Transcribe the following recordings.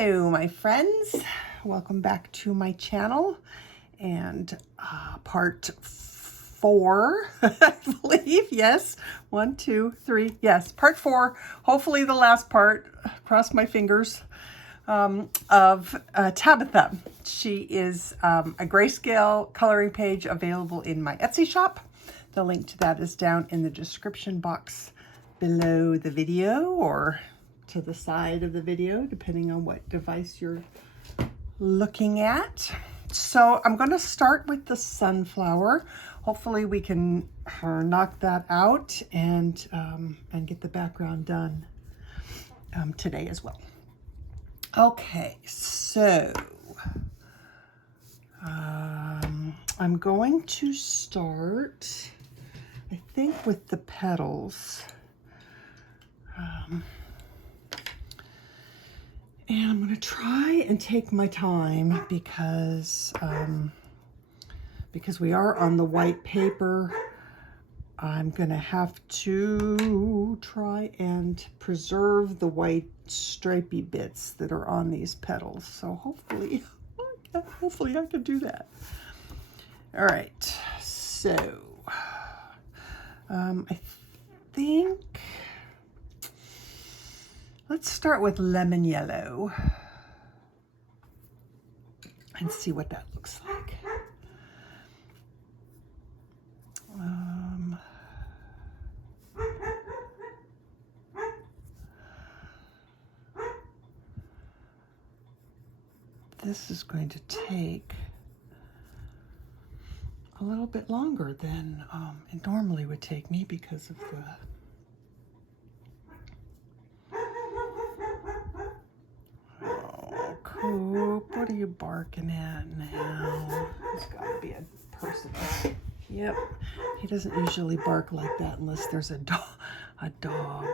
Hello, my friends. Welcome back to my channel and part 4, I believe. Yes, 1, 2, 3. Yes, part 4. Hopefully the last part. Cross my fingers. Of Tabitha. She is a Greyscale coloring page available in my Etsy shop. The link to that is down in the description box below the video or to the side of the video, depending on what device you're looking at. So I'm going to start with the sunflower. Hopefully we can knock that out and get the background done today as well. Okay, so I'm going to start, I think, with the petals. And I'm going to try and take my time because we are on the white paper. I'm going to have to try and preserve the white stripy bits that are on these petals. So hopefully I can do that. All right, so I think let's start with lemon yellow and see what that looks like. This is going to take a little bit longer than it normally would take me because of the... Oh, Coop, what are you barking at now? There's got to be a person. Yep, he doesn't usually bark like that unless there's a dog. Oh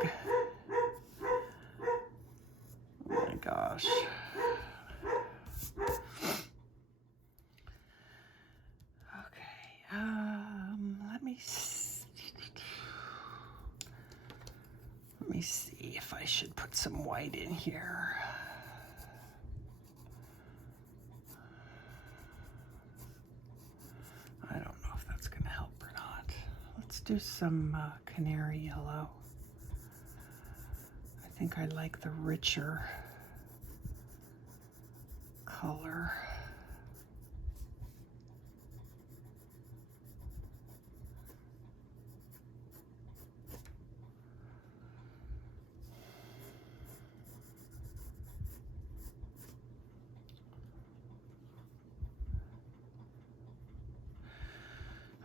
my gosh. Let me see if I should put some white in here. I don't know if that's going to help or not. Let's do some canary yellow. I think I like the richer color.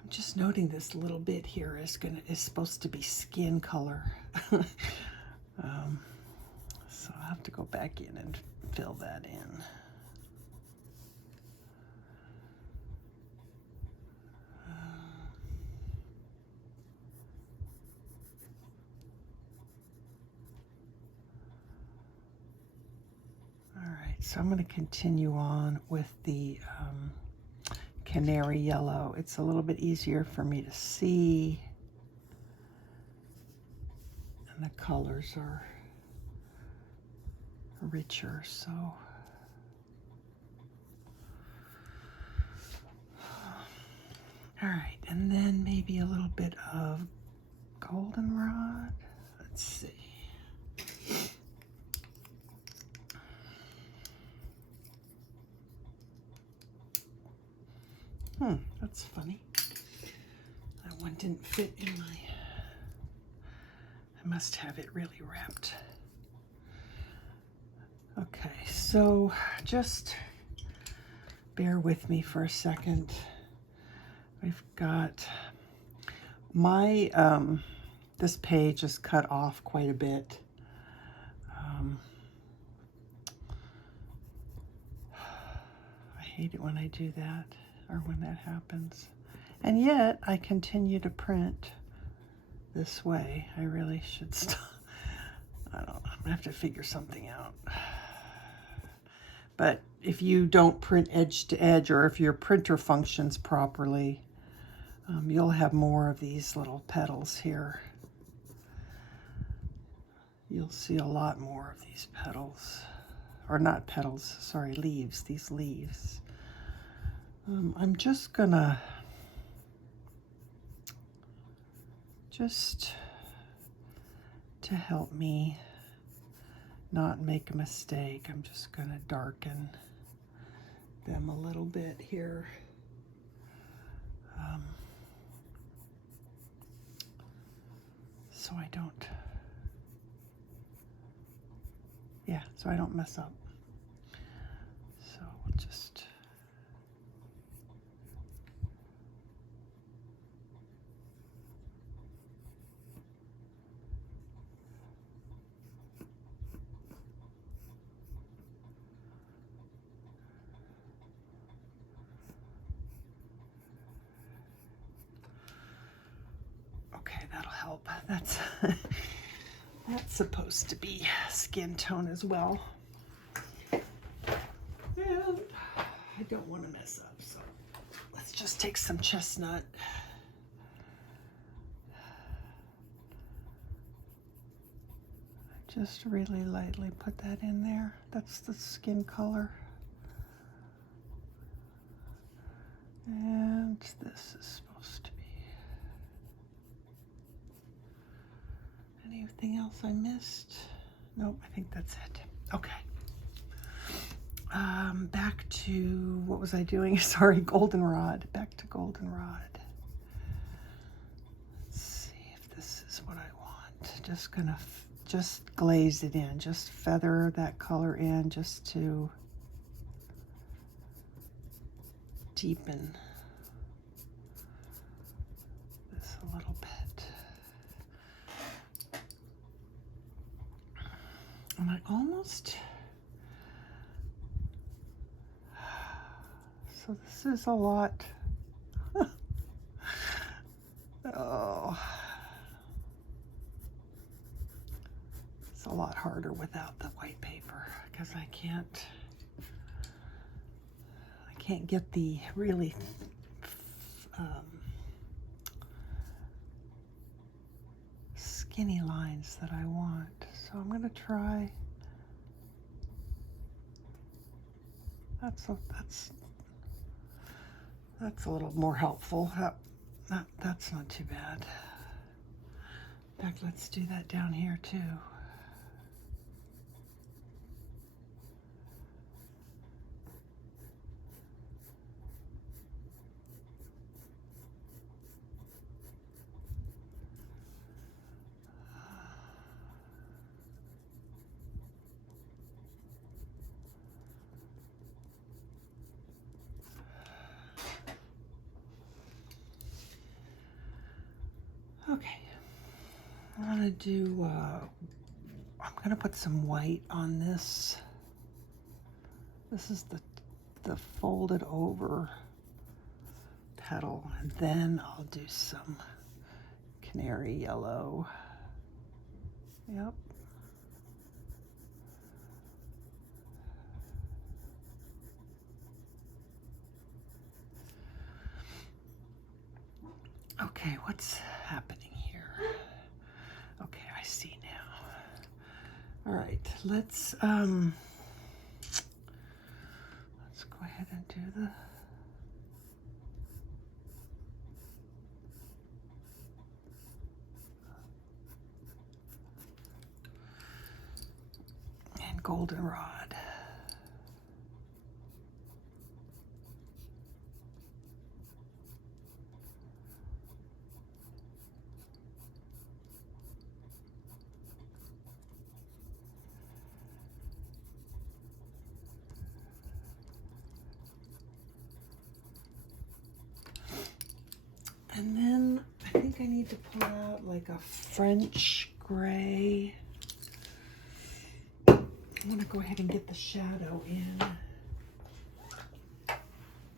Just noting this little bit here is supposed to be skin color. So I'll have to go back in and fill that in. All right, so I'm going to continue on with the canary yellow. It's a little bit easier for me to see, and the colors are richer, so all right, and then maybe a little bit of goldenrod. Let's see. That's funny. That one didn't fit in my... I must have it really wrapped. Okay, so just bear with me for a second. We've got my... this page is cut off quite a bit. I hate it when I do that, or when that happens. And yet I continue to print this way. I really should stop. I don't know. I'm gonna have to figure something out. But if you don't print edge to edge, or if your printer functions properly, you'll have more of these little petals here. You'll see a lot more of these petals, or not petals, sorry, leaves, these leaves. I'm just gonna, just to help me not make a mistake, I'm just gonna darken them a little bit here. So I don't, yeah, so I don't mess up. So we'll just, okay, that'll help. That's that's supposed to be skin tone as well. And I don't want to mess up, so let's just take some chestnut. Just really lightly put that in there. That's the skin color. And this is supposed to be. Anything else I missed? Nope, I think that's it. Okay. Back to, what was I doing? Sorry, goldenrod. Back to goldenrod. Let's see if this is what I want. Just gonna just glaze it in. Just feather that color in just to deepen this a little bit. And I almost, so this is a lot. Oh, it's a lot harder without the white paper because I can't get the really skinny lines that I want. So I'm going to try. That's a little more helpful. That's not too bad. In fact, let's do that down here too. Okay, I'm gonna do, I'm gonna put some white on this. This is the folded over petal, and then I'll do some canary yellow. Yep. Okay, what's happening here? Okay, I see now. All right, let's go ahead and do the and goldenrod. And then I think I need to pull out like a French gray. I'm gonna go ahead and get the shadow in.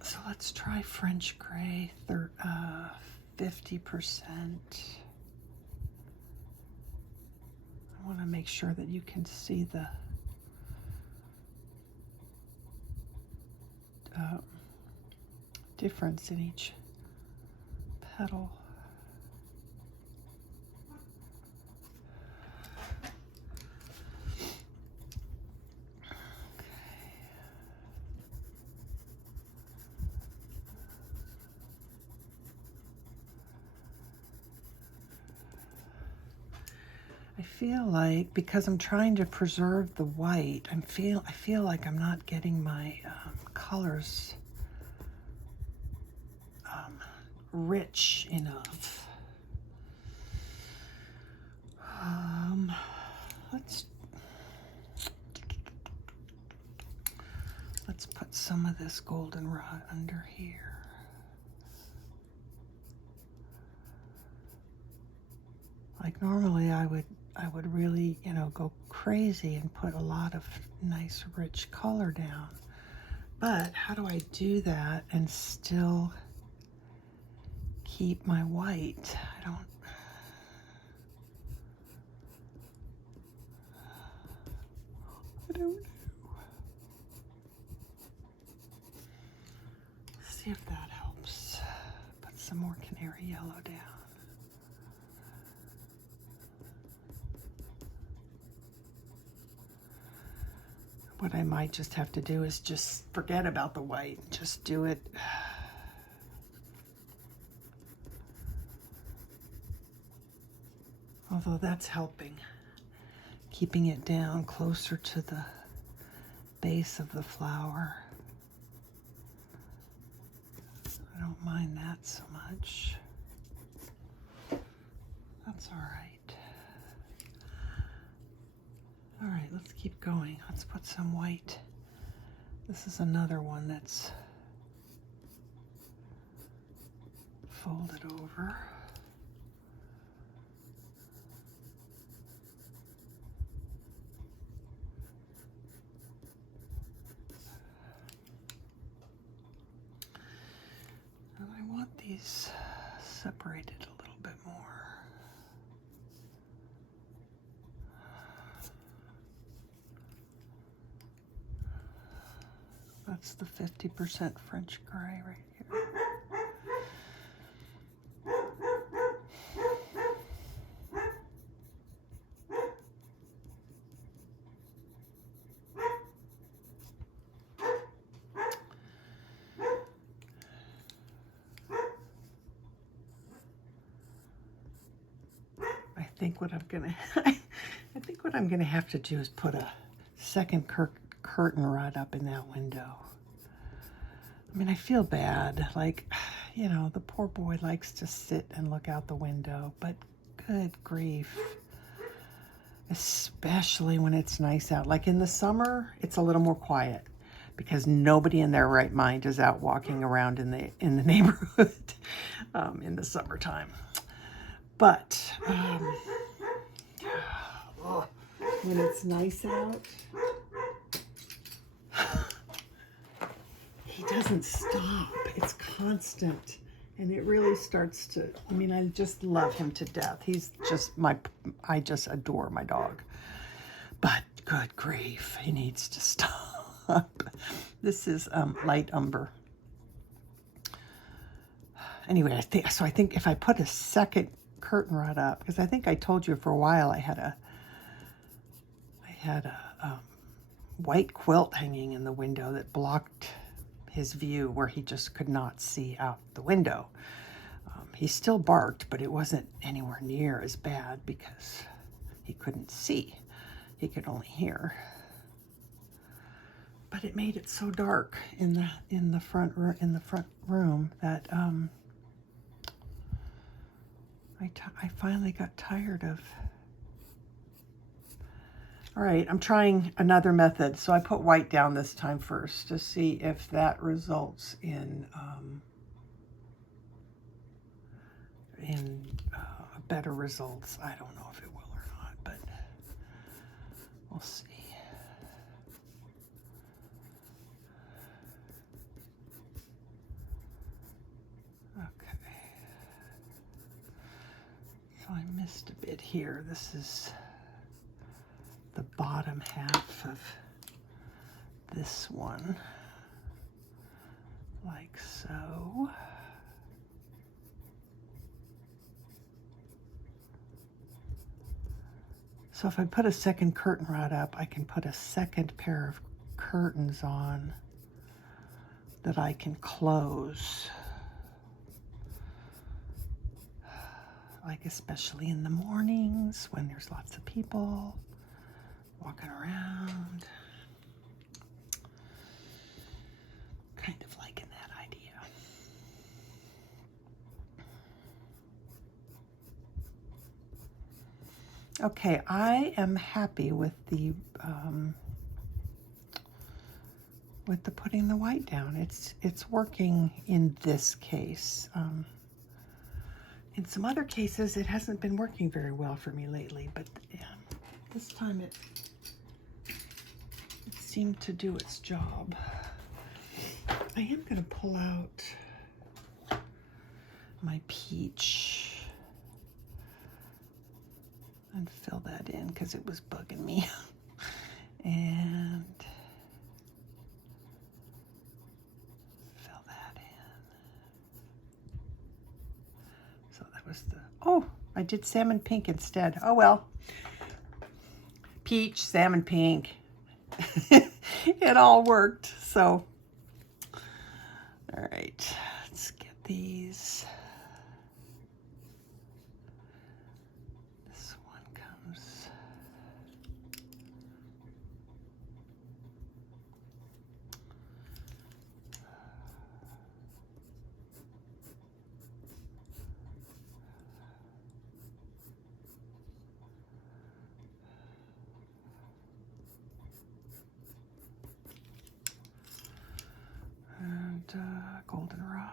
So let's try French gray, 50%. I wanna make sure that you can see the difference in each petal. I feel like because I'm trying to preserve the white, I feel like I'm not getting my colors rich enough. Let's put some of this goldenrod under here. Like normally I would really, you know, go crazy and put a lot of nice rich color down. But how do I do that and still keep my white? I don't know. See if that helps. Put some more canary yellow down. What I might just have to do is just forget about the white. Just do it. Although that's helping. Keeping it down closer to the base of the flower. I don't mind that so much. That's all right. All right, let's keep going. Let's put some white. This is another one that's folded over. And I want these separated a little bit more. That's the 50% French gray right here. I think what I'm gonna have to do is put a second curtain rod up in that window. I mean, I feel bad. Like, you know, the poor boy likes to sit and look out the window, but good grief. Especially when it's nice out. Like in the summer, it's a little more quiet because nobody in their right mind is out walking around in the neighborhood in the summertime. But when it's nice out, he doesn't stop. It's constant. And it really starts to, I mean, I just love him to death. He's just I just adore my dog. But good grief, he needs to stop. This is light umber. Anyway, I think if I put a second curtain rod up, because I think I told you for a while I had a white quilt hanging in the window that blocked his view, where he just could not see out the window. He still barked, but it wasn't anywhere near as bad because he couldn't see. He could only hear. But it made it so dark in the front room that I finally got tired of. All right, I'm trying another method. So I put white down this time first to see if that results in better results. I don't know if it will or not, but we'll see. Okay. So I missed a bit here. This is the bottom half of this one, like so. So if I put a second curtain rod up, I can put a second pair of curtains on that I can close. Like especially in the mornings. things when there's lots of people walking around. Kind of liking that idea. Okay, I am happy with the putting the white down. It's working in this case. In some other cases, it hasn't been working very well for me lately, but this time it seemed to do its job. I am going to pull out my peach and fill that in because it was bugging me. And fill that in. So that was the, oh, I did salmon pink instead. Oh well. Peach, salmon pink. It all worked. So, all right, let's get these. This one comes. And goldenrod.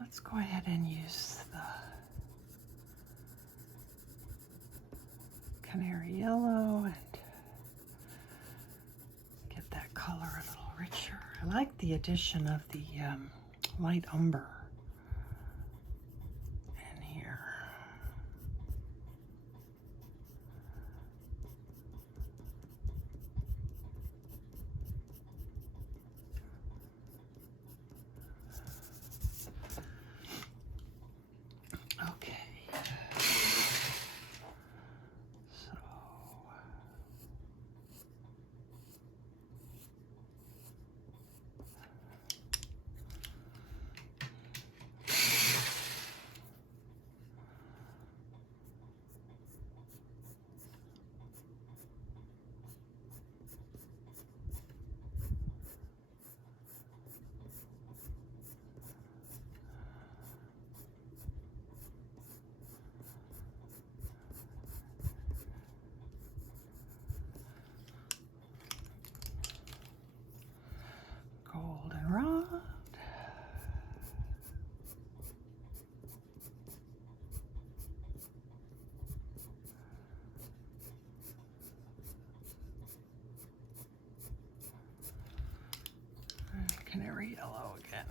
Let's go ahead and use the canary yellow and get that color a little richer. I like the addition of the light umber in here. Okay. So goldenrod. And canary yellow again.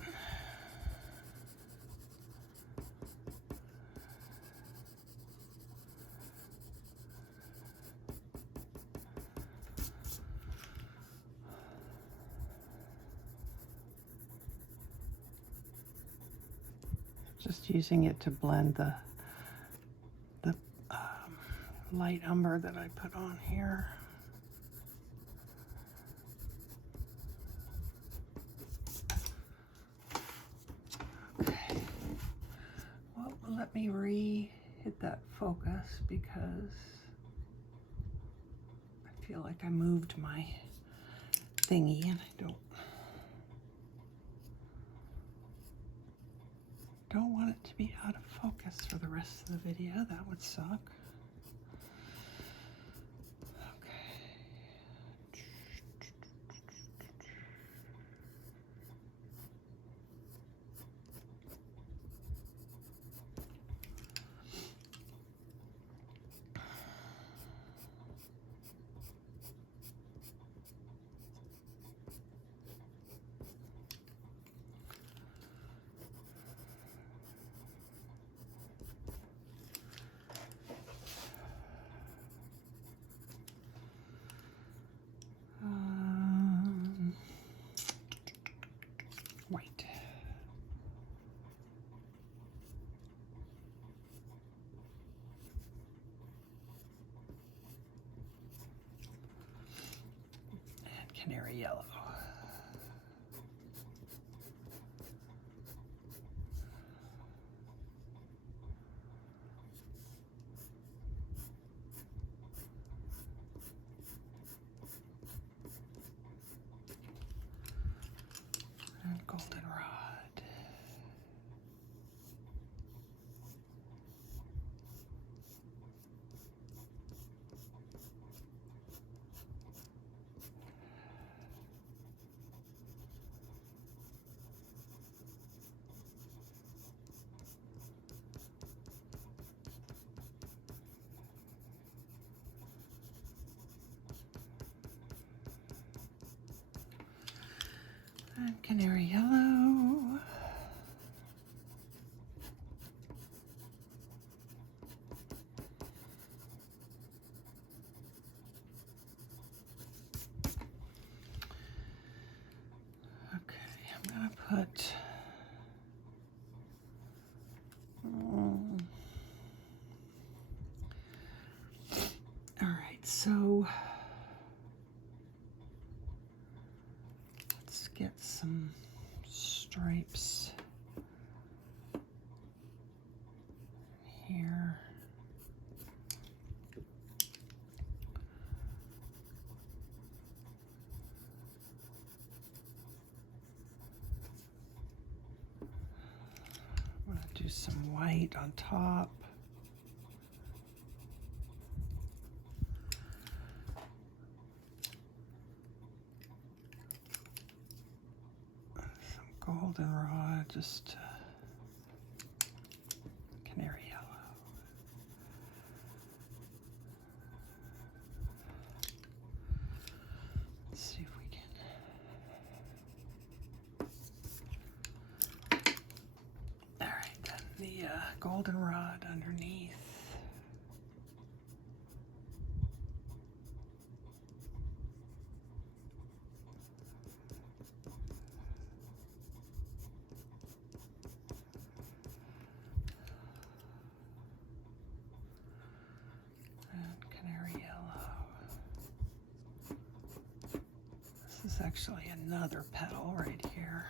Just using it to blend the light umber that I put on here. Okay. Well, let me hit that focus because I feel like I moved my thingy and I don't want it to be out of focus for the rest of the video. That would suck. canary yellow. And goldenrod. And canary yellow. Okay, I'm gonna put all right, so let's get some stripes here. I'm gonna do some white on top. Some goldenrod, just canary yellow. Let's see if we can. All right, then the goldenrod underneath. Canary yellow. This is actually another petal right here.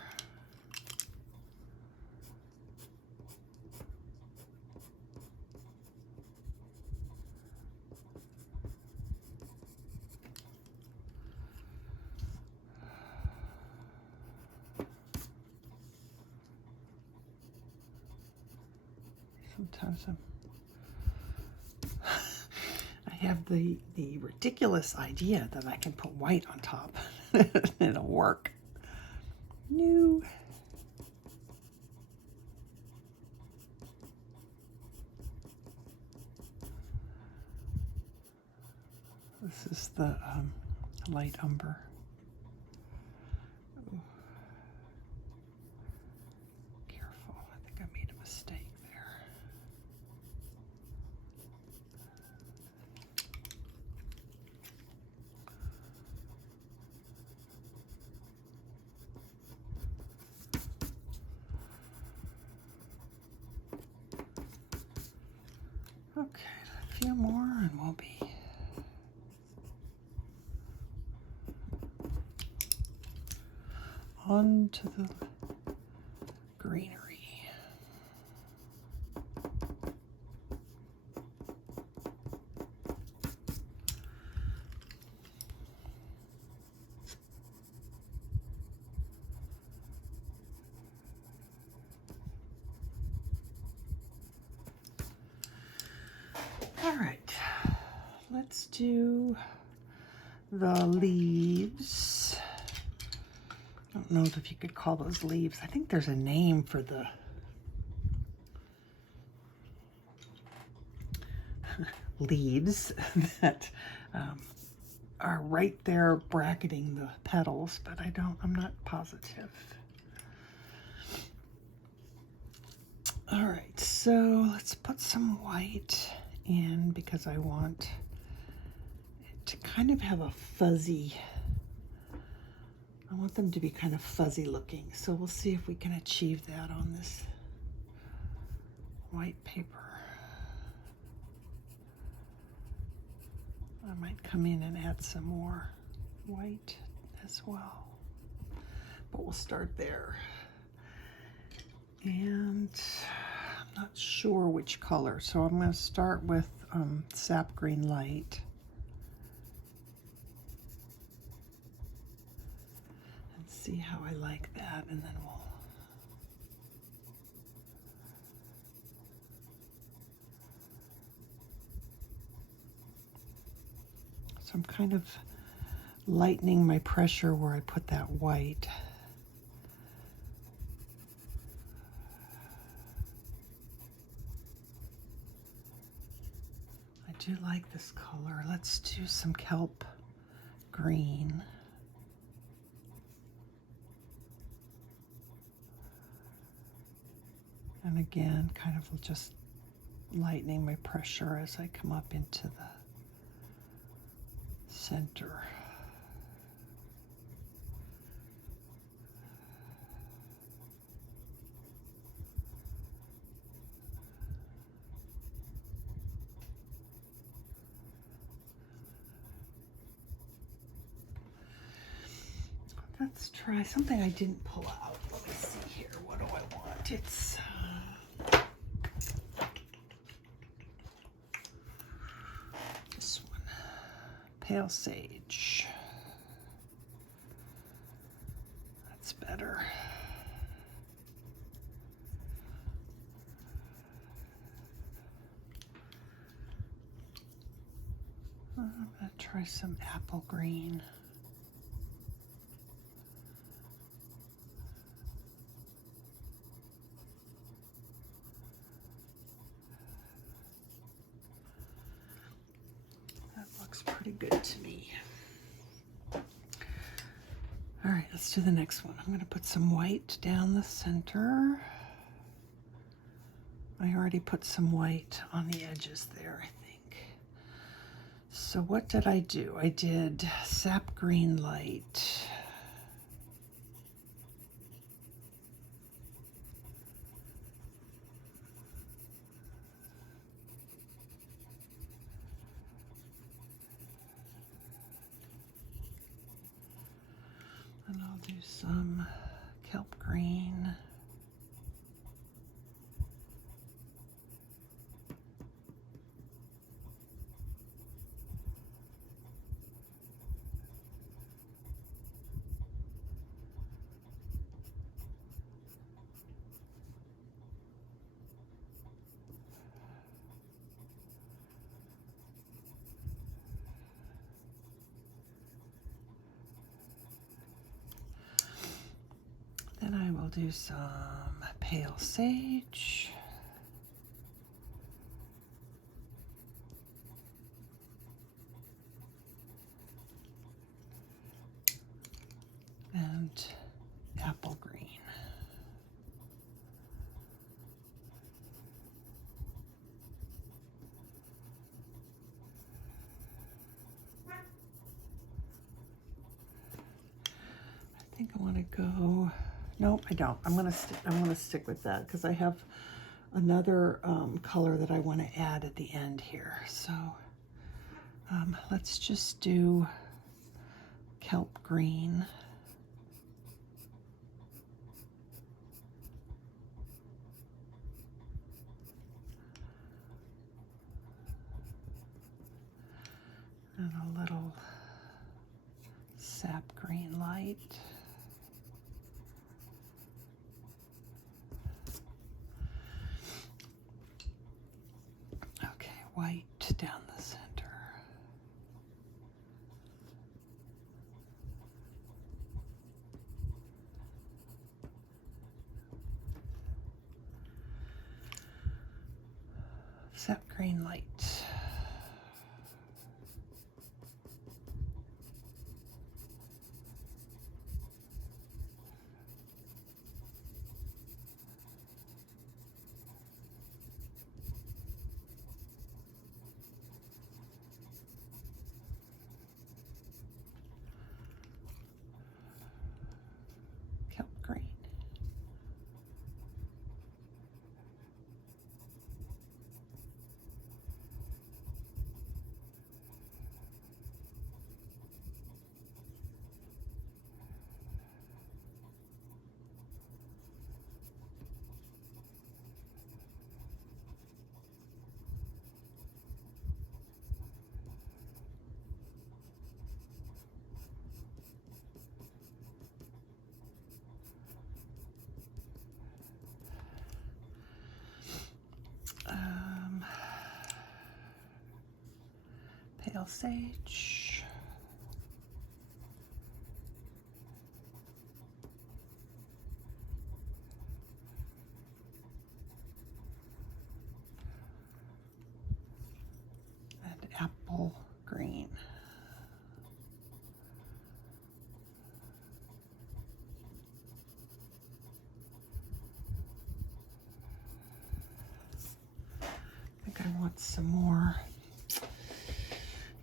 Sometimes I have the ridiculous idea that I can put white on top and it'll work. No. This is the light umber. Ooh. Careful, I think I made a mistake there. Okay, a few more and we'll be on to the greenery. All right, let's do the leaves. I don't know if you could call those leaves. I think there's a name for the leaves that are right there bracketing the petals, but I'm not positive. All right, so let's put some white in because I want it to kind of have a fuzzy, I want them to be kind of fuzzy looking. So we'll see if we can achieve that on this white paper. I might come in and add some more white as well. But we'll start there. And I'm not sure which color, so I'm going to start with sap green light. And see how I like that, and then we'll so I'm kind of lightening my pressure where I put that white. I do like this color. Let's do some kelp green. And again, kind of just lightening my pressure as I come up into the center. Let's try something I didn't pull out. Let me see here. What do I want? It's this one. Pale sage. That's better. I'm going to try some apple green. Looks pretty good to me. All right, let's do the next one. I'm going to put some white down the center. I already put some white on the edges there, I think. So what did I do? I did sap green light. And I'll do some kelp green. Then I will do some pale sage. And apple green. I think I want to go. Nope, I don't. I'm gonna stick with that because I have another color that I want to add at the end here. So let's just do kelp green. And a little sap green light. Okay, white down the center. Sap green light. Kelp green. pale sage. And apple green. I think I want some more.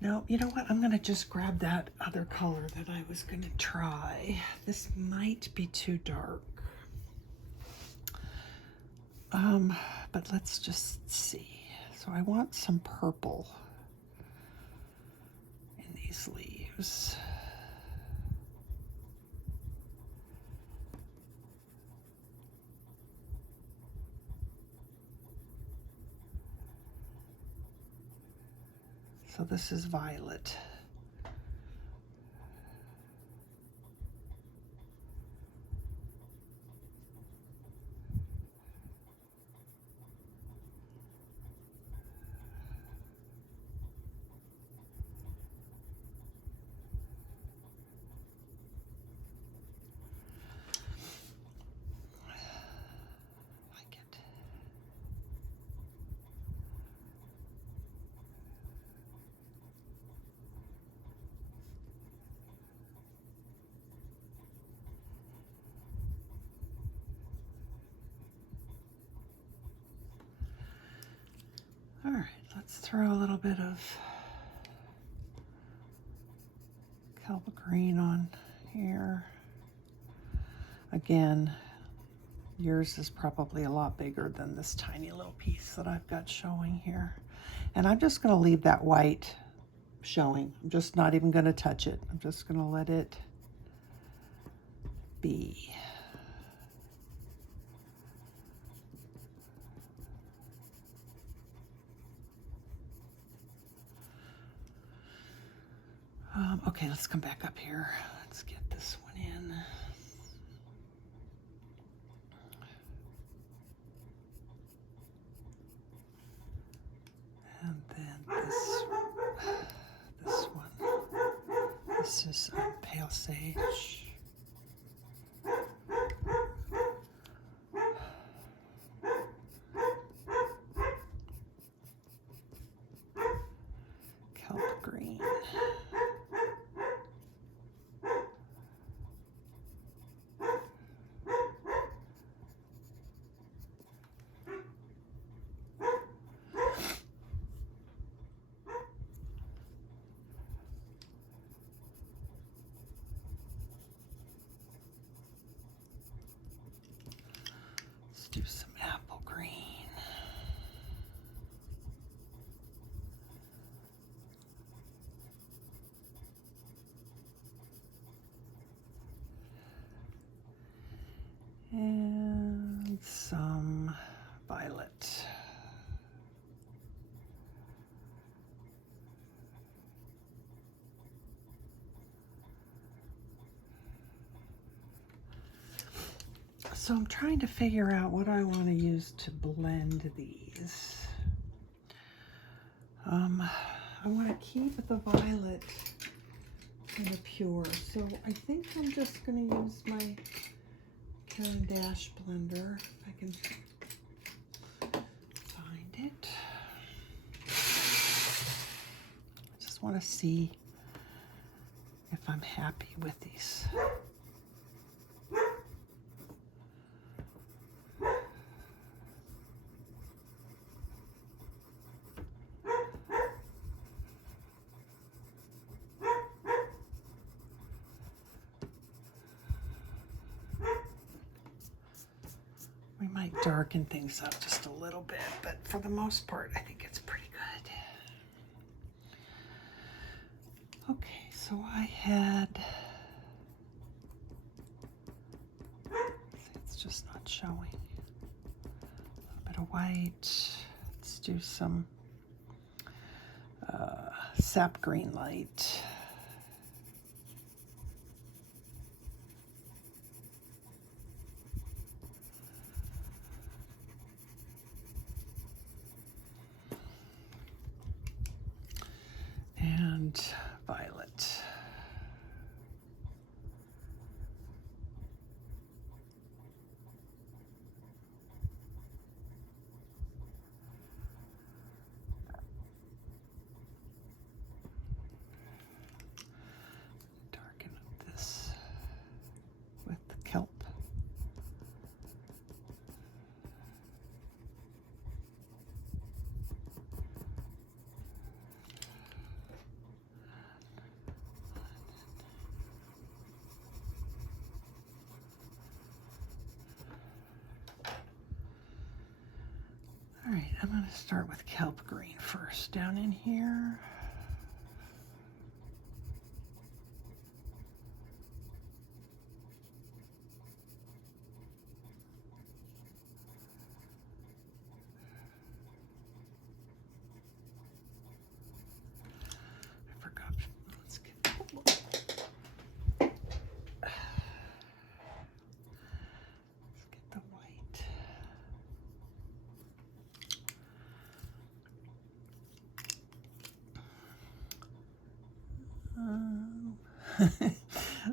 No, you know what? I'm going to just grab that other color that I was going to try. This might be too dark. But let's just see. So I want some purple in these leaves. So this is violet. All right, let's throw a little bit of Kelva green on here. Again, yours is probably a lot bigger than this tiny little piece that I've got showing here. And I'm just going to leave that white showing. I'm just not even going to touch it. I'm just going to let it be. Okay, let's come back up here. Let's get this one in. And then this one. This is pale sage. Kelp green. Do some apple green. And some violet. So I'm trying to figure out what I want to use to blend these. I want to keep the violet in a pure, so I think I'm just going to use my Caran d'Ache blender, if I can find it. I just want to see if I'm happy with these. We might darken things up just a little bit, but for the most part, I think it's pretty good. Okay, so I had, it's just not showing. A little bit of white. Let's do some sap green light. And I'm going to start with kelp green first down in here. I forgot. Let's get that one. Let's get the white.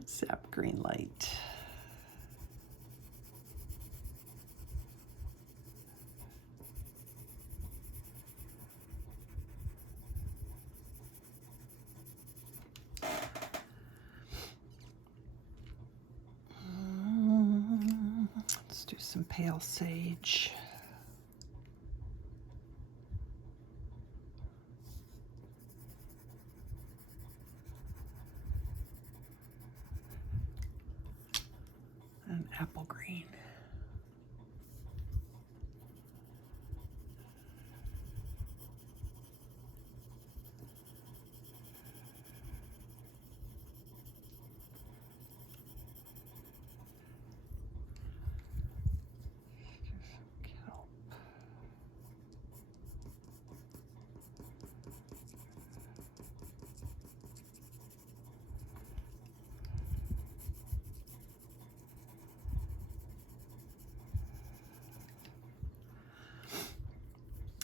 Sap green light. Let's do some pale sage. And apple green. Kelp.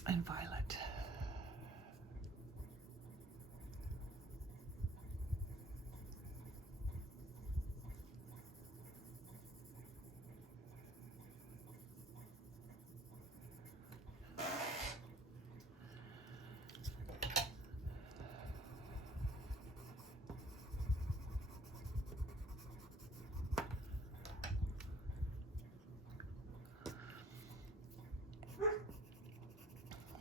And violet.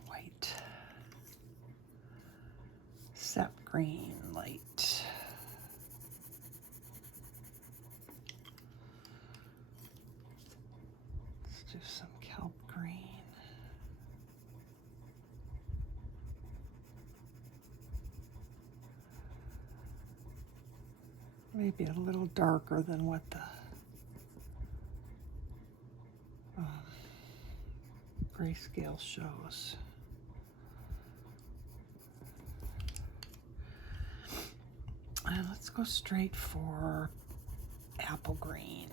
White. Sap green light. Let's do some kelp green. Maybe a little darker than what the grayscale shows. And let's go straight for apple green.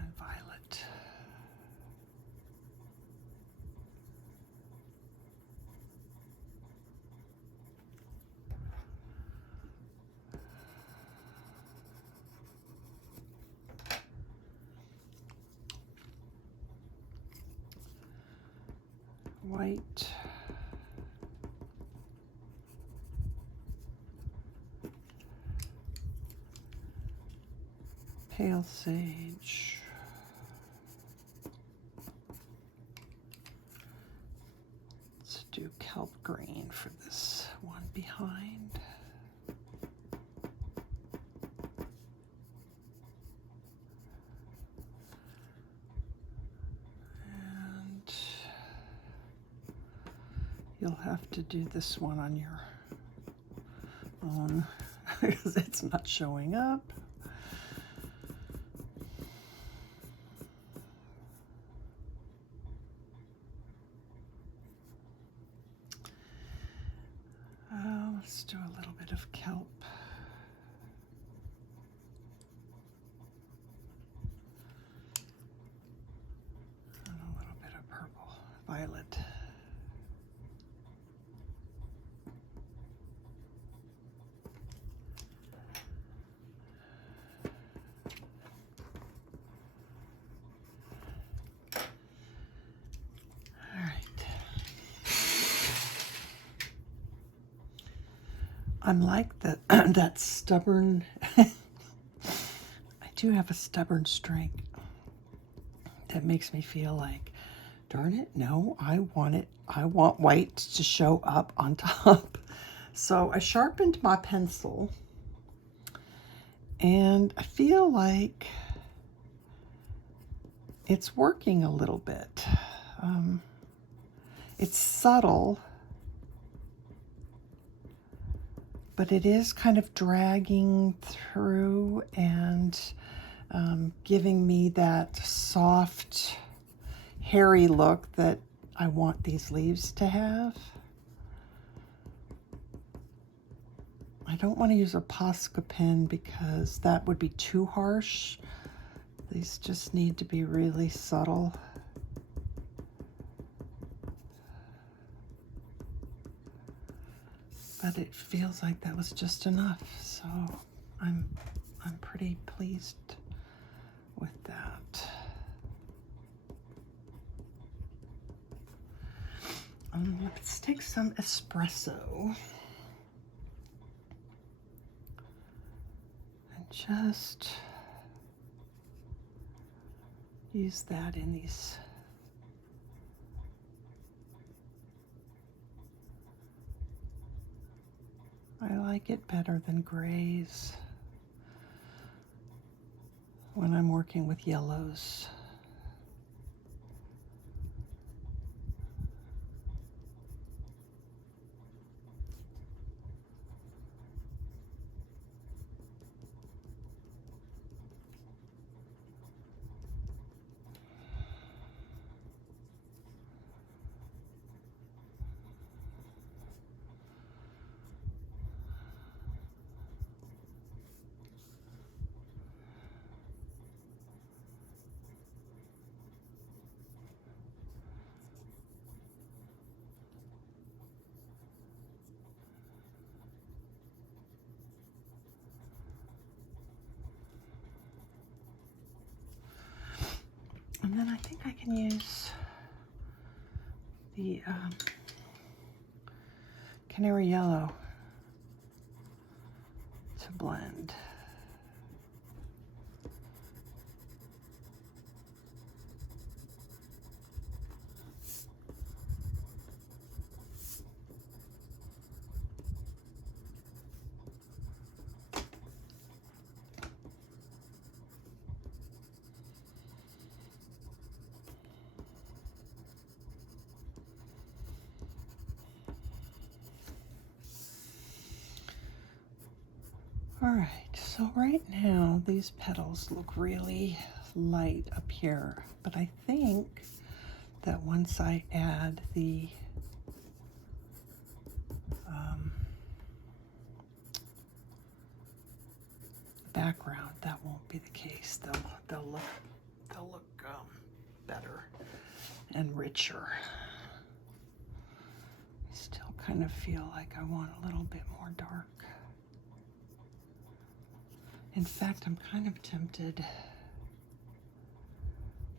And violet. White. Pale sage. Let's do kelp green for this one behind. And you'll have to do this one on your own because it's not showing up. Let's do a little bit of kelp. And a little bit of purple, violet. I'm like that stubborn, I do have a stubborn streak that makes me feel like, darn it, no, I want white to show up on top. So I sharpened my pencil And I feel like it's working a little bit. It's subtle, but it is kind of dragging through and giving me that soft, hairy look that I want these leaves to have. I don't want to use a Posca pen because that would be too harsh. These just need to be really subtle. But it feels like that was just enough, so I'm pretty pleased with that. Let's take some espresso and just use that in these. I like it better than grays when I'm working with yellows. And then I think I can use the canary yellow to blend. All right, so right now these petals look really light up here, but I think that once I add the background, that won't be the case. They'll look better and richer. I still kind of feel like I want a little bit more dark. In fact, I'm kind of tempted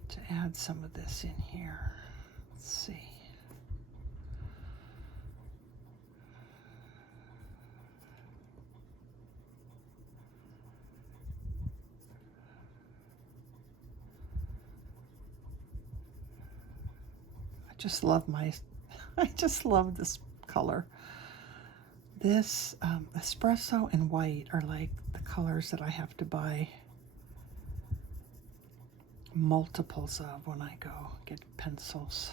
to add some of this in here. Let's see. I just love this color. This espresso and white are like the colors that I have to buy multiples of when I go get pencils.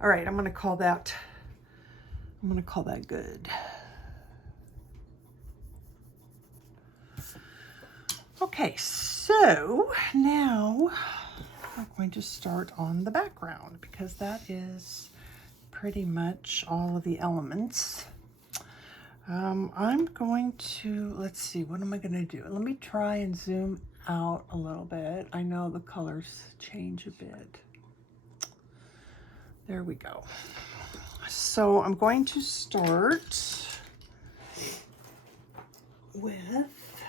All right, I'm gonna call that good. Okay, so now we're going to start on the background because that is pretty much all of the elements. I'm going to, let's see, what am I going to do? Let me try and zoom out a little bit. I know the colors change a bit. There we go. So I'm going to start with,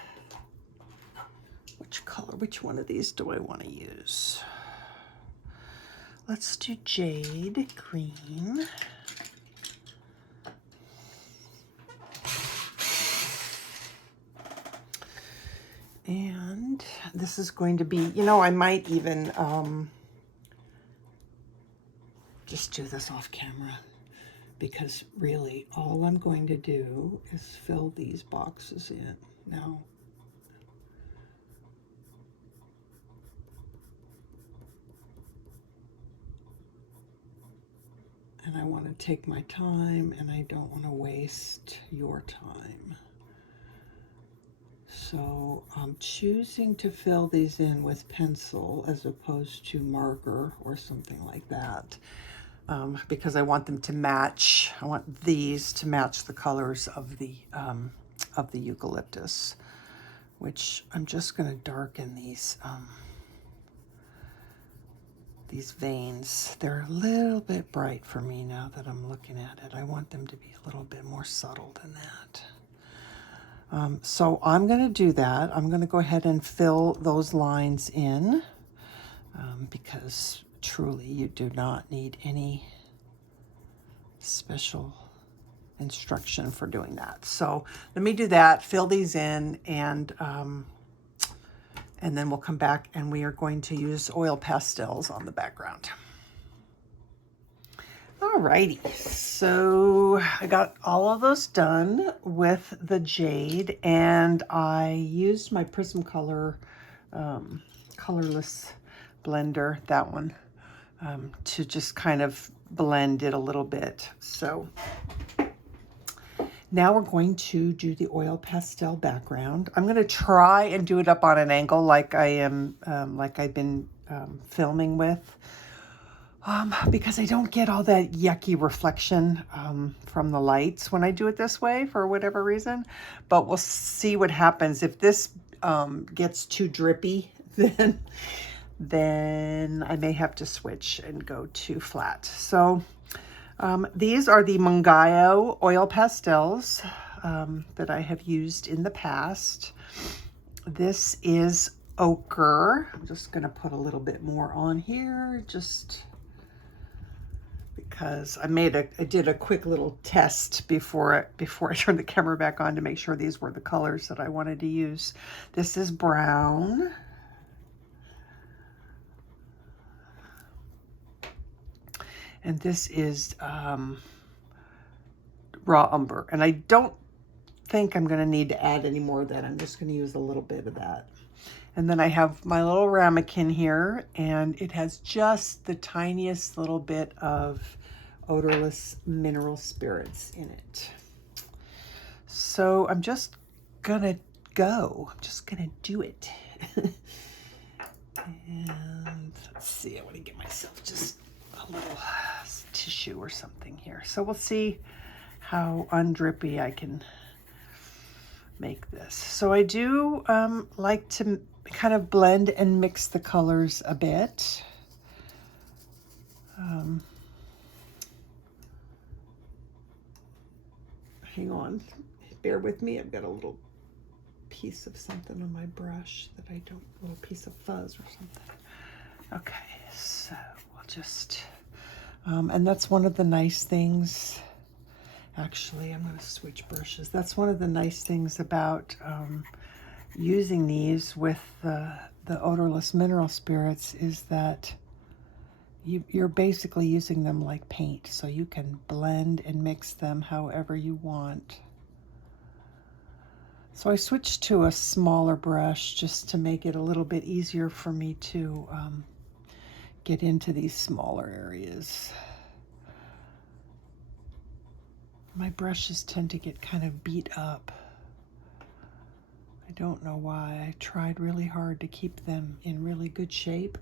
which color, which one of these do I want to use? Let's do jade green. And this is going to be, you know, I might even just do this off camera, because really all I'm going to do is fill these boxes in now. And I want to take my time, and I don't want to waste your time. So I'm choosing to fill these in with pencil as opposed to marker or something like that, because I want them to match. I want these to match the colors of the eucalyptus, which I'm just going to darken these veins. They're a little bit bright for me now that I'm looking at it. I want them to be a little bit more subtle than that. So I'm going to do that. I'm going to go ahead and fill those lines in, because truly you do not need any special instruction for doing that. So let me do that, fill these in, and then we'll come back and we are going to use oil pastels on the background. Alrighty, so I got all of those done with the jade, and I used my Prismacolor colorless blender, that one, to just kind of blend it a little bit. So now we're going to do the oil pastel background. I'm going to try and do it up on an angle like I am, like I've been filming with. Because I don't get all that yucky reflection from the lights when I do it this way for whatever reason. But we'll see what happens. If this gets too drippy, then I may have to switch and go to flat. So these are the Mungayo oil pastels that I have used in the past. This is Ochre. I'm just going to put a little bit more on here, just because I did a quick little test before I turned the camera back on to make sure these were the colors that I wanted to use. This is brown. And this is raw umber. And I don't think I'm going to need to add any more of that. I'm just going to use a little bit of that. And then I have my little ramekin here, and it has just the tiniest little bit of odorless mineral spirits in it. So I'm just gonna go. I'm just gonna do it. And let's see, I want to give myself just a little tissue or something here. So we'll see how undrippy I can make this. So I do like to kind of blend and mix the colors a bit. Hang on, bear with me. I've got a little piece of something on my brush that a little piece of fuzz or something. Okay, so we'll just, and that's one of the nice things. Actually, I'm going to switch brushes. That's one of the nice things about using these with the odorless mineral spirits, is that you're basically using them like paint, so you can blend and mix them however you want. So I switched to a smaller brush just to make it a little bit easier for me to get into these smaller areas. My brushes tend to get kind of beat up. I don't know why. I tried really hard to keep them in really good shape.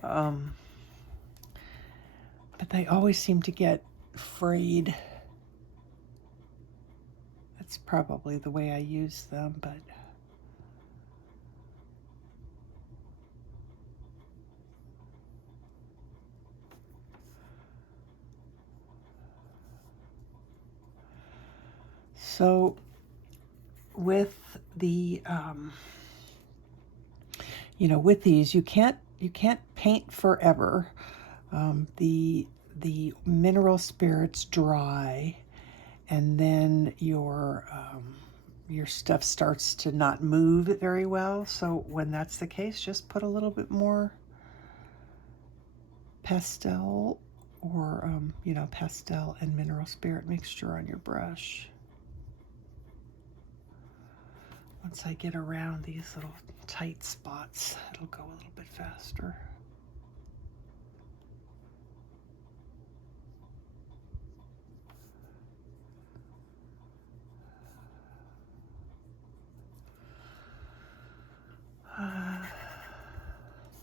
But they always seem to get frayed. That's probably the way I use them, but so with the with these, you can't paint forever. The mineral spirits dry, and then your stuff starts to not move very well. So when that's the case, just put a little bit more pastel or, you know, pastel and mineral spirit mixture on your brush. Once I get around these little tight spots, it'll go a little bit faster.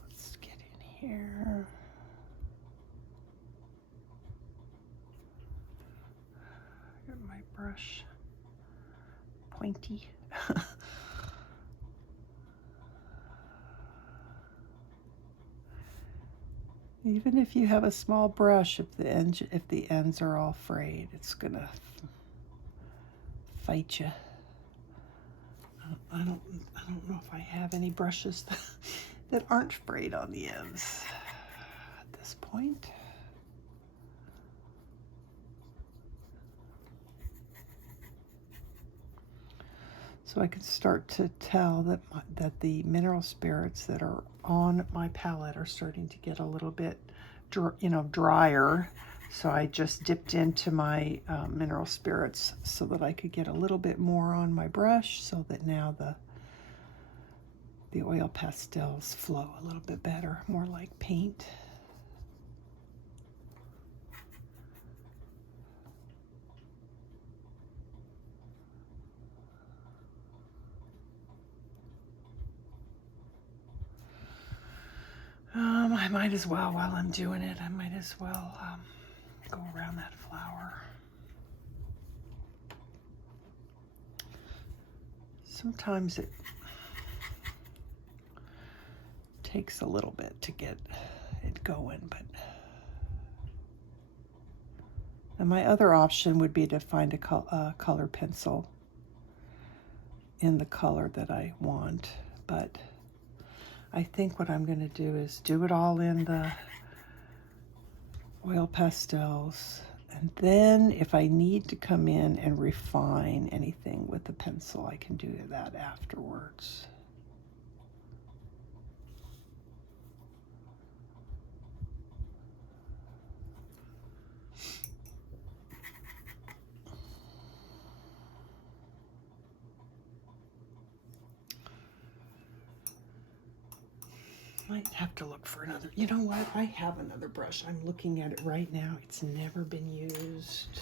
Let's get in here. Get my brush pointy. Even if you have a small brush, if the ends are all frayed, it's gonna fight you. I don't know if I have any brushes that aren't frayed on the ends at this point. So I can start to tell that the mineral spirits that are on my palette are starting to get a little bit, drier. So I just dipped into my mineral spirits so that I could get a little bit more on my brush, so that now the oil pastels flow a little bit better, more like paint. I might as well, while I'm doing it, I might as well go around that flower. Sometimes it takes a little bit to get it going, but and my other option would be to find a color pencil in the color that I want, but I think what I'm going to do is do it all in the oil pastels, and then if I need to come in and refine anything with the pencil, I can do that afterwards. Might have to look for another. You know what? I have another brush. I'm looking at it right now. It's never been used.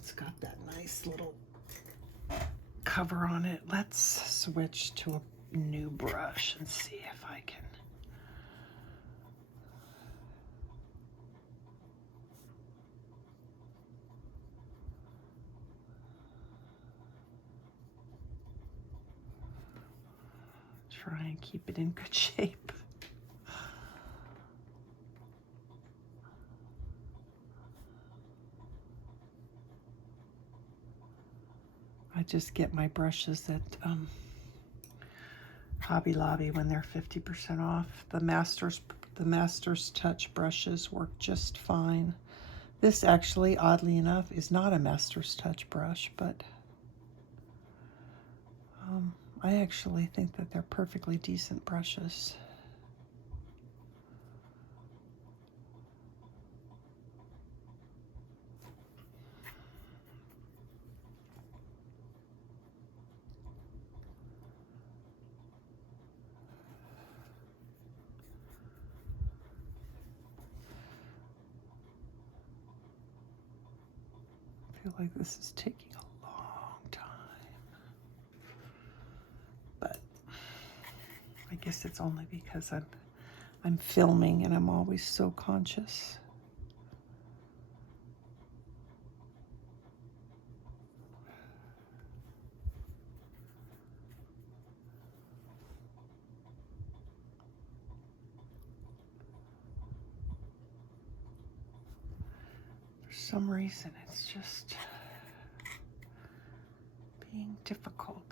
It's got that nice little cover on it. Let's switch to a new brush and see if I can. Try and keep it in good shape. I just get my brushes at Hobby Lobby when they're 50% off. The Master's Touch brushes work just fine. This actually, oddly enough, is not a Master's Touch brush, but I actually think that they're perfectly decent brushes. I feel like this is taking a long time, but I guess it's only because I'm filming and I'm always so conscious. For some reason, it's just being difficult.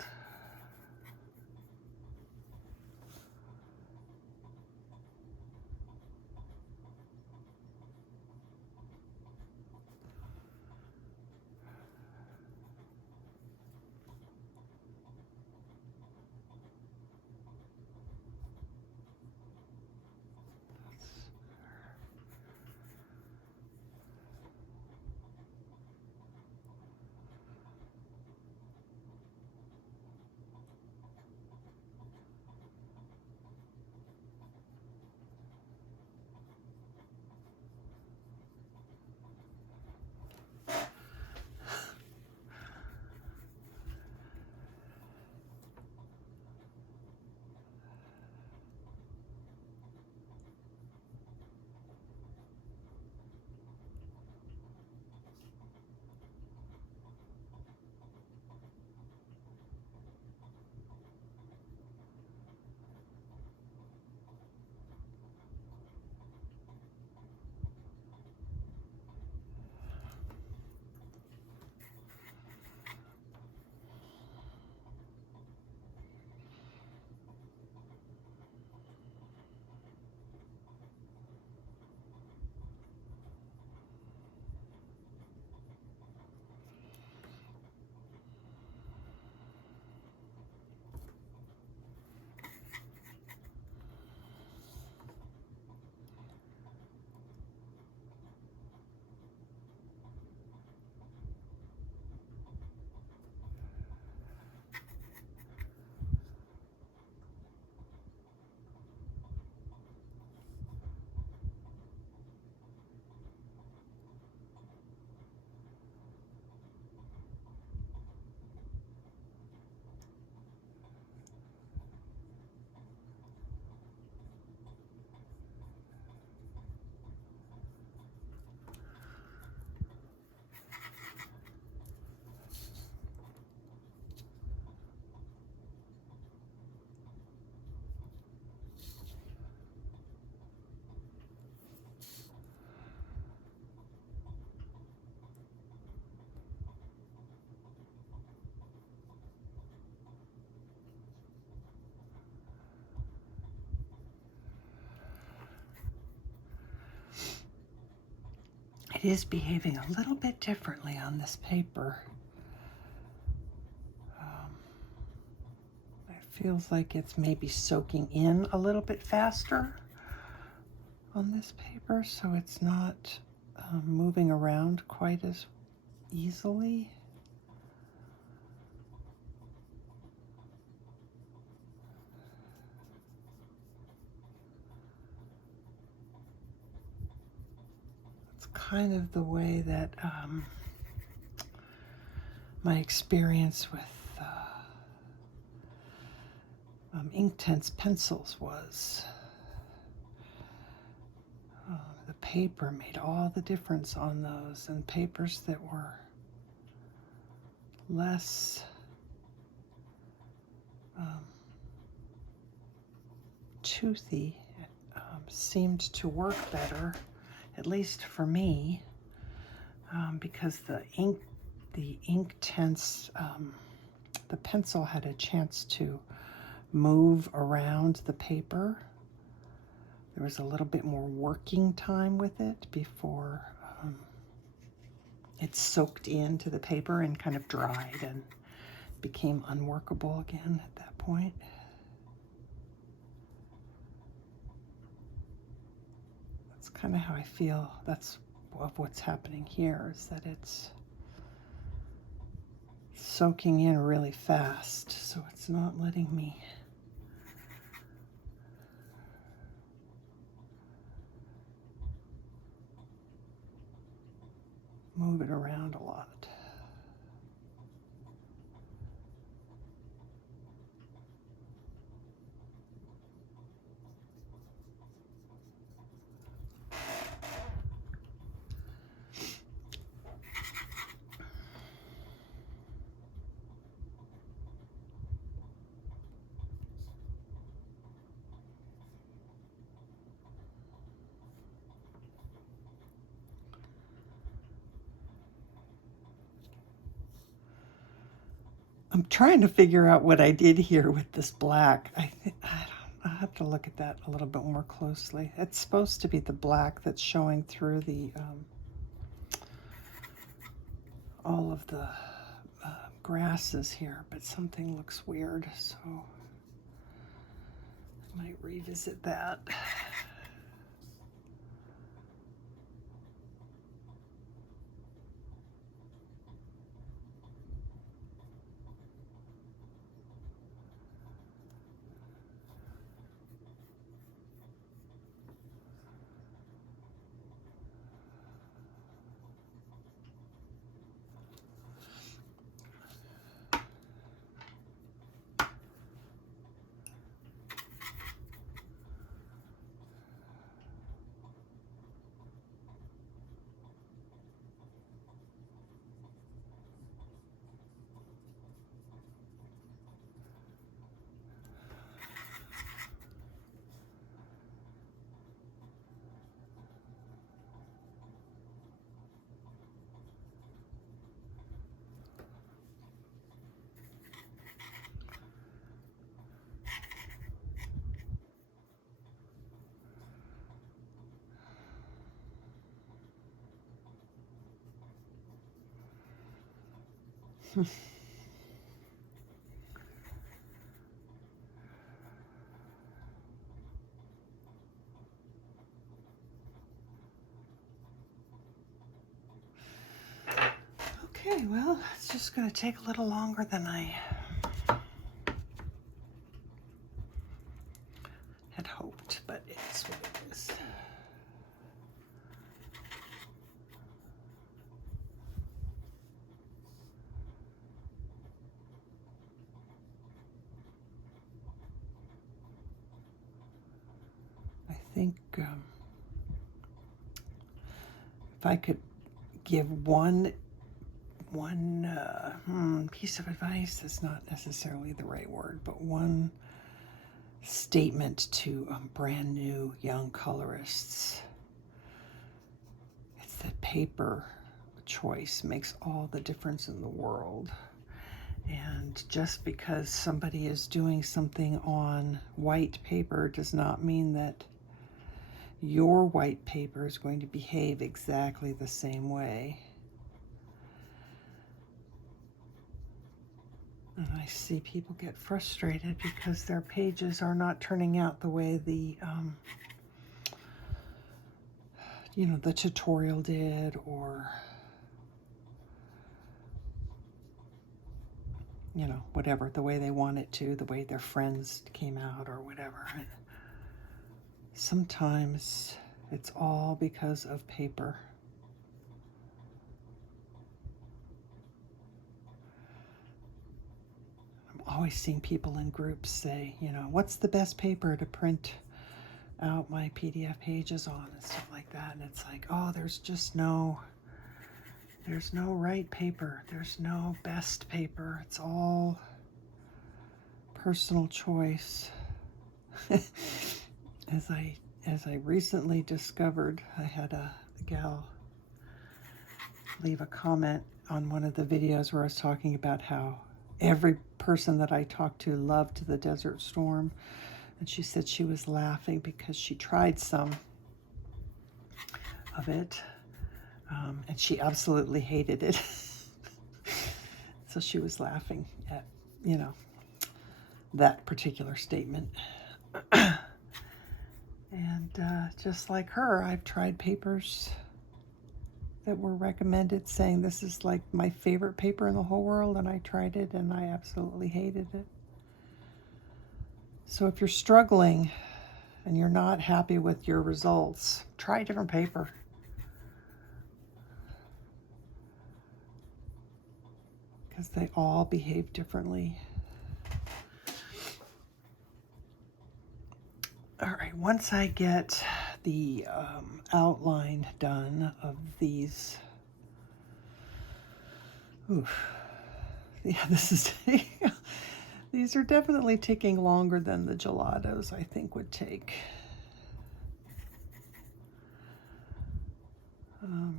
it is behaving a little bit differently on this paper. It feels like it's maybe soaking in a little bit faster on this paper, so it's not moving around quite as easily. It's kind of the way that my experience with Inktense pencils was. The paper made all the difference on those, and papers that were less toothy seemed to work better, at least for me, because the Inktense, the pencil had a chance to move around the paper. There was a little bit more working time with it before it soaked into the paper and kind of dried and became unworkable again at that point. That's kind of how I feel. That's what's happening here, is that it's soaking in really fast, so it's not letting me move it around a lot. I'm trying to figure out what I did here with this black. I'll have to look at that a little bit more closely. It's supposed to be the black that's showing through the all of the grasses here, but something looks weird, so I might revisit that. Okay, well, it's just going to take a little longer than I had hoped, but it's what it is. I think if I could give one piece of advice, that's not necessarily the right word, but one statement to brand new young colorists, it's that paper choice makes all the difference in the world. And just because somebody is doing something on white paper does not mean that your white paper is going to behave exactly the same way. And I see people get frustrated because their pages are not turning out the way the, you know, the tutorial did, or, you know, whatever, the way they want it to, the way their friends came out or whatever. Sometimes it's all because of paper. I'm always seeing people in groups say, you know, what's the best paper to print out my PDF pages on and stuff like that. And it's like, oh, there's no right paper. There's no best paper. It's all personal choice. As I recently discovered, I had a gal leave a comment on one of the videos where I was talking about how every person that I talked to loved the Desert Storm. And she said she was laughing because she tried some of it, and she absolutely hated it. So she was laughing at, you know, that particular statement. And just like her, I've tried papers that were recommended saying this is like my favorite paper in the whole world, and I tried it and I absolutely hated it. So if you're struggling and you're not happy with your results, try a different paper. Because they all behave differently. All right, once I get the outline done of these, yeah, this is, these are definitely taking longer than the gelatos I think would take.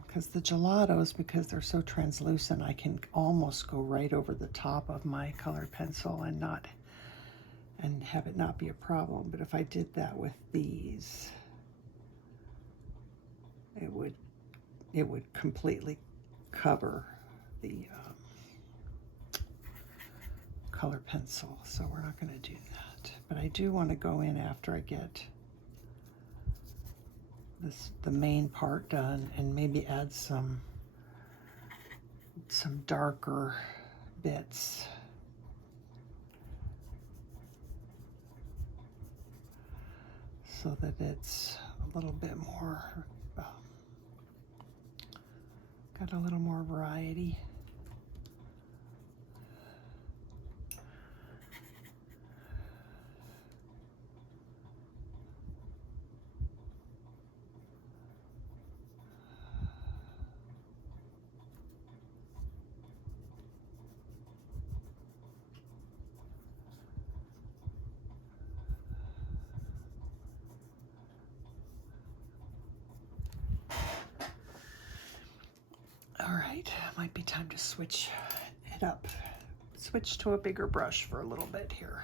Because the gelatos, because they're so translucent, I can almost go right over the top of my colored pencil and have it not be a problem. But if I did that with these, it would completely cover the color pencil. So we're not going to do that. But I do want to go in after I get the main part done and maybe add some darker bits. So that it's a little bit more, got a little more variety. All right, might be time to switch it up. Switch to a bigger brush for a little bit here.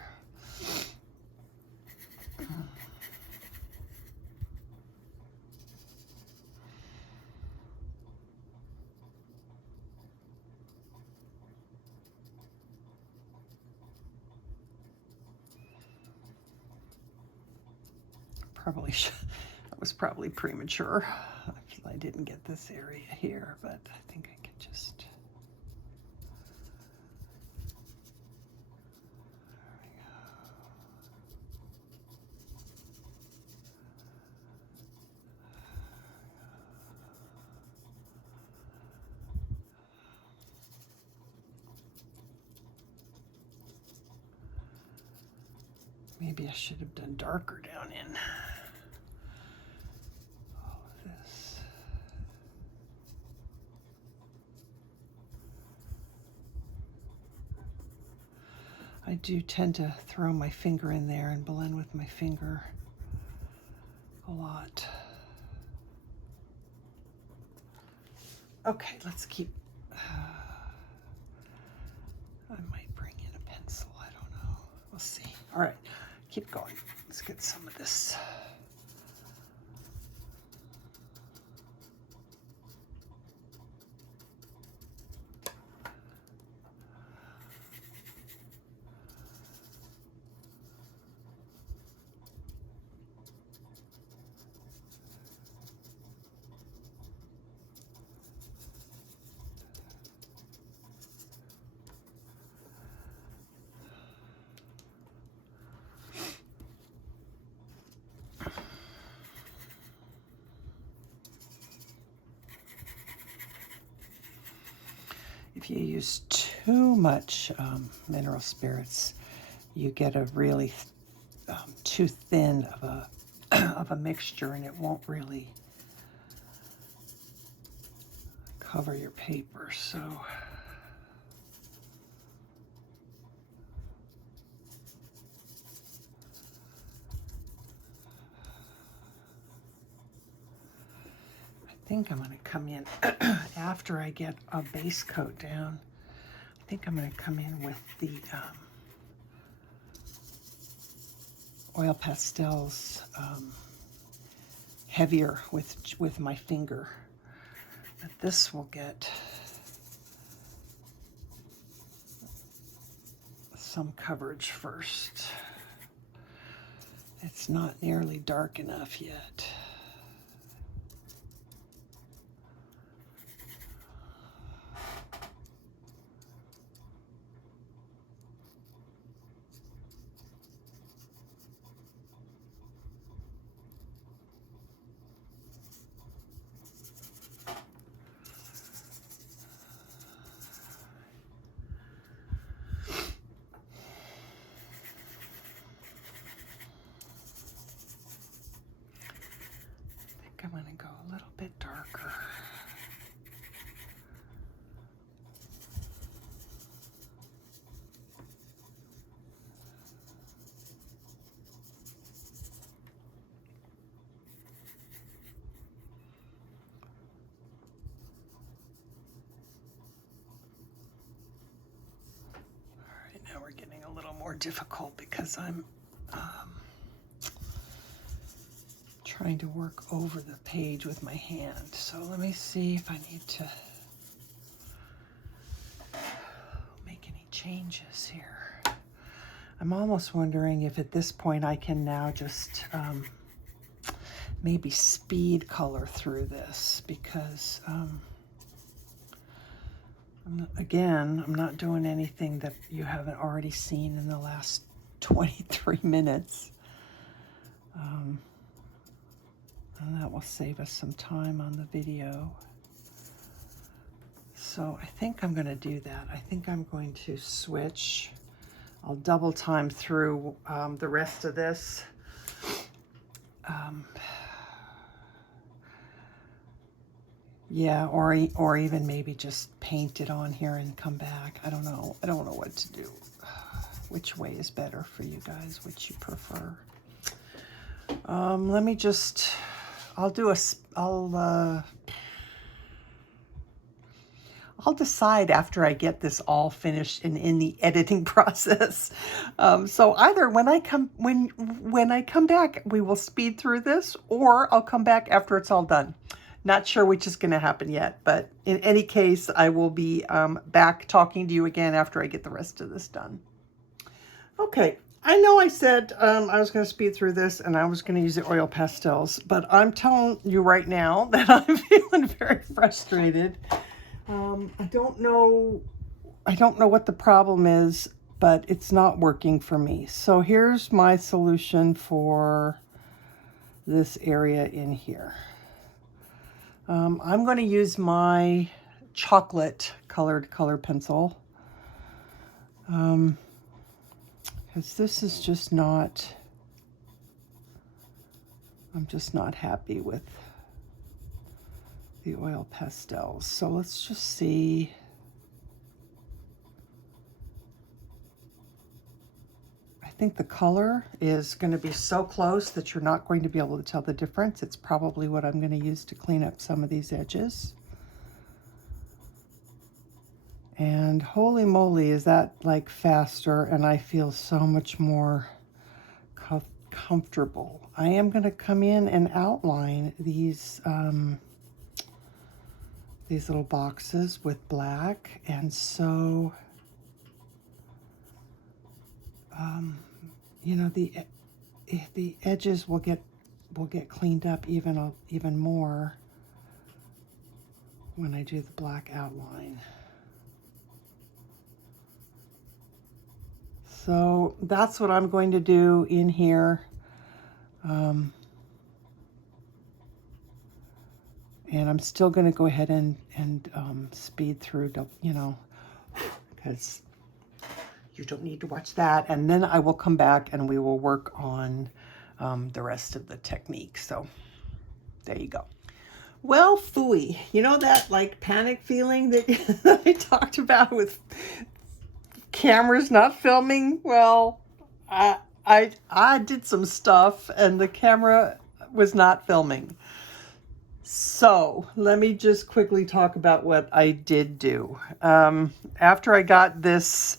That was probably premature. I didn't get this area here, but I think I could just. Maybe I should have done darker down in all of this. I do tend to throw my finger in there and blend with my finger a lot. Okay, let's keep, I might bring in a pencil, I don't know. We'll see. All right, keep going. Let's get some of this if you use too much mineral spirits, you get a really too thin of a mixture, and it won't really cover your paper. So I think I'm going to come in after I get a base coat down. I think I'm going to come in with the oil pastels heavier with my finger. But this will get some coverage first. It's not nearly dark enough yet. I'm going to go a little bit darker. All right, now we're getting a little more difficult because I'm trying to work over the page with my hand. So let me see if I need to make any changes here. I'm almost wondering if at this point I can now just maybe speed color through this, because I'm not doing anything that you haven't already seen in the last 23 minutes. And that will save us some time on the video. So I think I'm going to do that. I think I'm going to switch. I'll double time through the rest of this. Yeah, or even maybe just paint it on here and come back. I don't know. I don't know what to do. Which way is better for you guys? Which you prefer? Let me just. I'll decide after I get this all finished and in the editing process. So either when I come back, we will speed through this, or I'll come back after it's all done. Not sure which is going to happen yet, but in any case, I will be back talking to you again after I get the rest of this done. Okay. I know I said I was going to speed through this and I was going to use the oil pastels, but I'm telling you right now that I'm feeling very frustrated. I don't know what the problem is, but it's not working for me. So here's my solution for this area in here. I'm going to use my chocolate colored color pencil. Because this is just not, I'm just not happy with the oil pastels. So let's just see. I think the color is going to be so close that you're not going to be able to tell the difference. It's probably what I'm going to use to clean up some of these edges. And holy moly, is that like faster, and I feel so much more comfortable. I am going to come in and outline these little boxes with black, and so you know, the edges will get cleaned up even more when I do the black outline. So that's what I'm going to do in here. And I'm still going to go ahead and speed through, you know, because you don't need to watch that. And then I will come back and we will work on the rest of the technique. So there you go. Well, phooey, you know that like panic feeling that I talked about with cameras not filming? Well, I did some stuff and the camera was not filming. So let me just quickly talk about what I did do. After I got this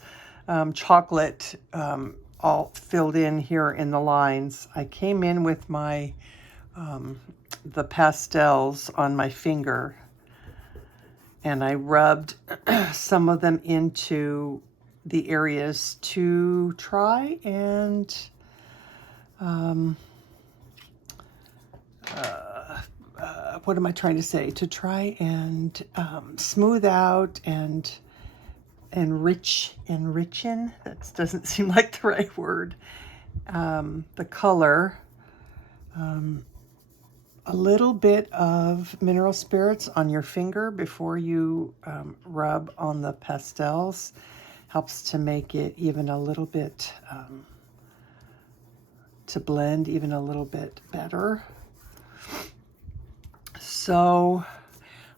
chocolate all filled in here in the lines, I came in with my the pastels on my finger and I rubbed some of them into the areas to try and what am I trying to say? To try and smooth out and enrichen, that doesn't seem like the right word, the color. A little bit of mineral spirits on your finger before you rub on the pastels helps to make it even a little bit, to blend even a little bit better. So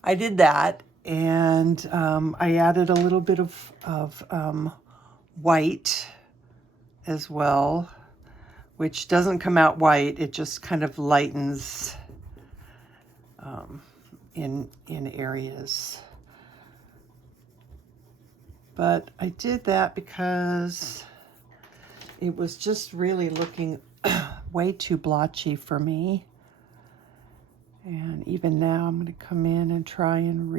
I did that, and I added a little bit of white as well, which doesn't come out white, it just kind of lightens in areas. But I did that because it was just really looking way too blotchy for me. And even now I'm going to come in and try and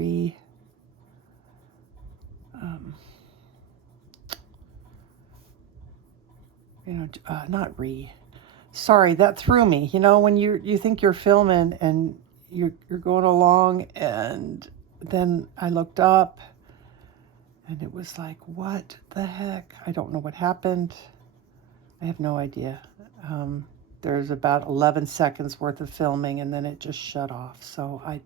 sorry, that threw me. You know, when you think you're filming and you're going along, and then I looked up and it was like, what the heck? I don't know what happened. I have no idea. There's about 11 seconds worth of filming and then it just shut off. So I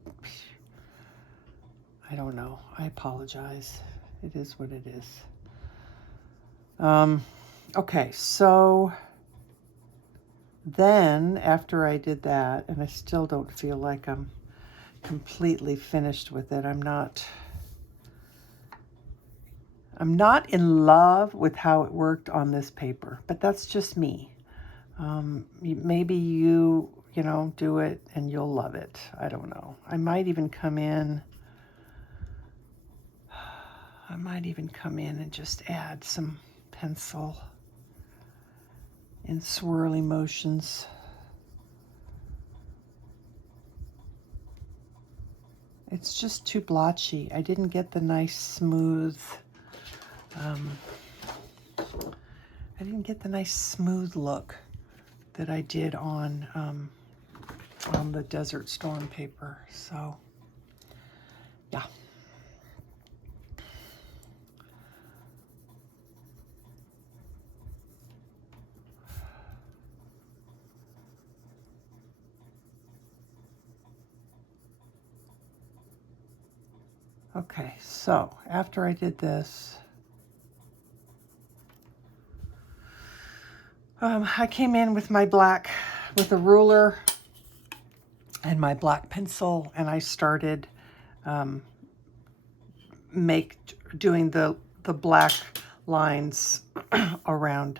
don't know. I apologize. It is what it is. Okay, so then after I did that, and I still don't feel like I'm completely finished with it. I'm not in love with how it worked on this paper, but that's just me. Maybe you know, do it and you'll love it. I don't know. I might even come in and just add some pencil in swirly motions. It's just too blotchy. I didn't get the nice smooth, look that I did on the Desert Storm paper. So, yeah. Okay, so after I did this, I came in with my with a ruler and my black pencil, and I started doing the black lines around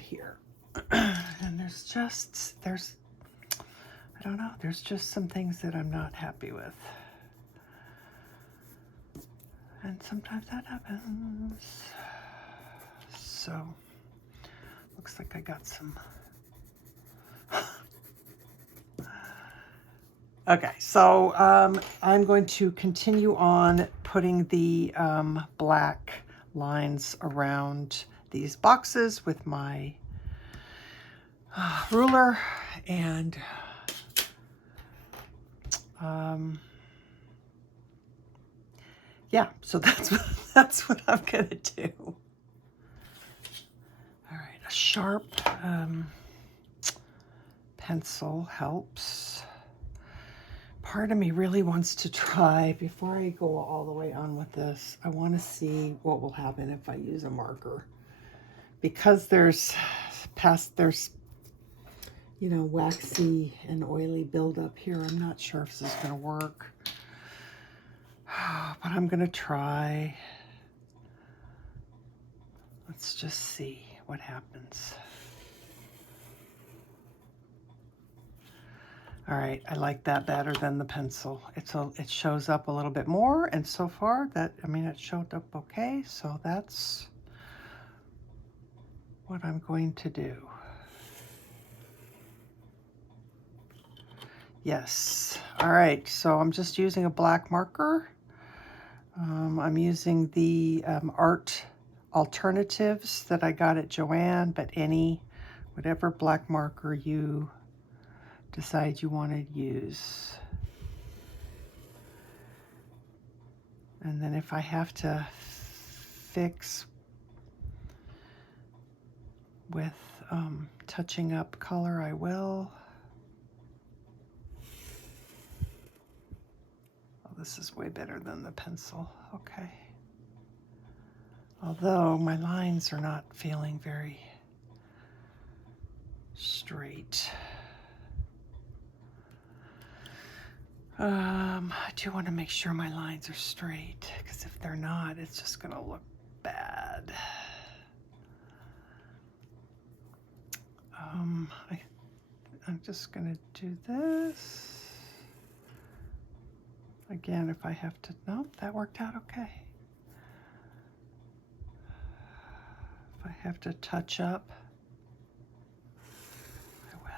here. And I don't know, there's just some things that I'm not happy with. And sometimes that happens. So, looks like I got some. Okay, so I'm going to continue on putting the black lines around these boxes with my ruler, and yeah, so that's what I'm gonna do. All right, a sharp pencil helps. part of me really wants to try, before I go all the way on with this, I want to see what will happen if I use a marker. Because there's you know, waxy and oily buildup here, I'm not sure if this is going to work. But I'm going to try. Let's just see what happens. All right, I like that better than the pencil. It shows up a little bit more, and so far it showed up okay, so that's what I'm going to do. Yes, all right, so I'm just using a black marker. I'm using the Art Alternatives that I got at Joann, but whatever black marker you decide you want to use. And then if I have to fix with touching up color, I will. Oh, this is way better than the pencil. Okay. Although my lines are not feeling very straight. I do want to make sure my lines are straight, because if they're not, it's just going to look bad. I'm just going to do this. Again, if I have to, no, that worked out okay. If I have to touch up, I will.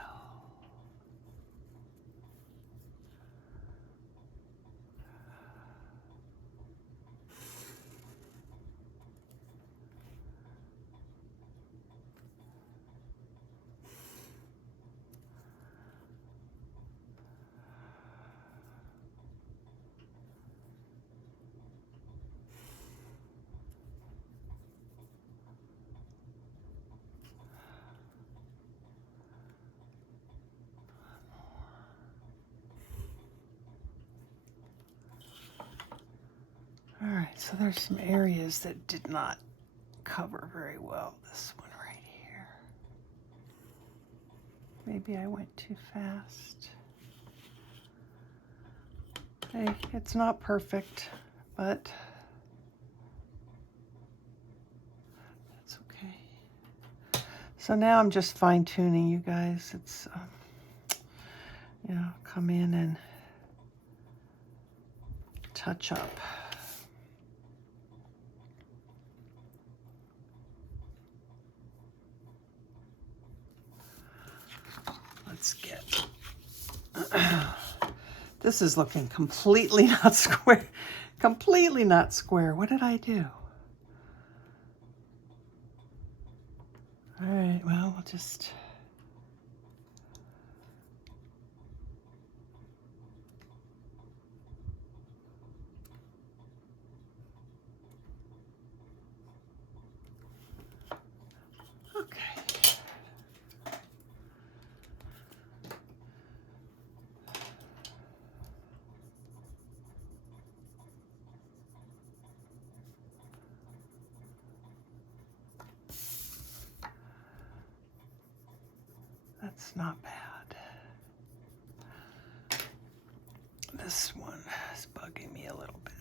All right, so there's some areas that did not cover very well. This one right here. Maybe I went too fast. Hey, it's not perfect, but that's okay. So now I'm just fine tuning, you guys. It's, you know, come in and touch up. Let's get, this is looking completely not square, completely not square. What did I do? All right, well, we'll just, okay. That's not bad. This one is bugging me a little bit.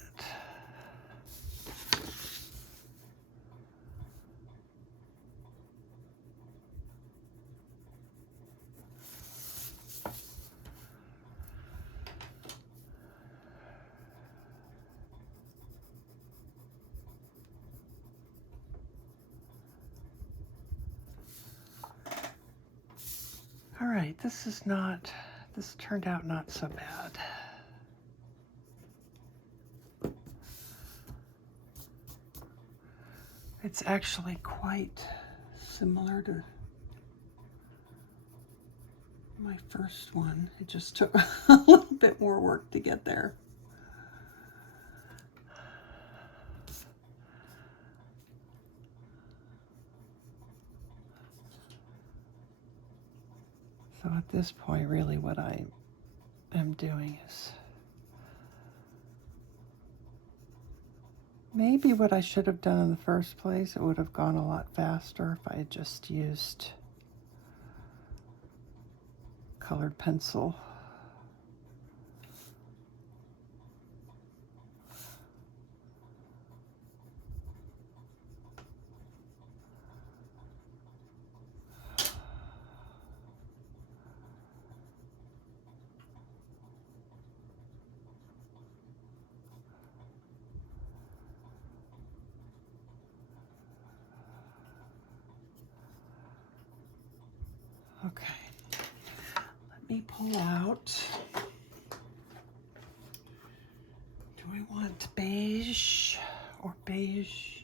All right, this turned out not so bad. It's actually quite similar to my first one. It just took a little bit more work to get there. So at this point, really what I am doing is maybe what I should have done in the first place, it would have gone a lot faster if I had just used colored pencil. Okay, let me pull out. Do I want beige or beige?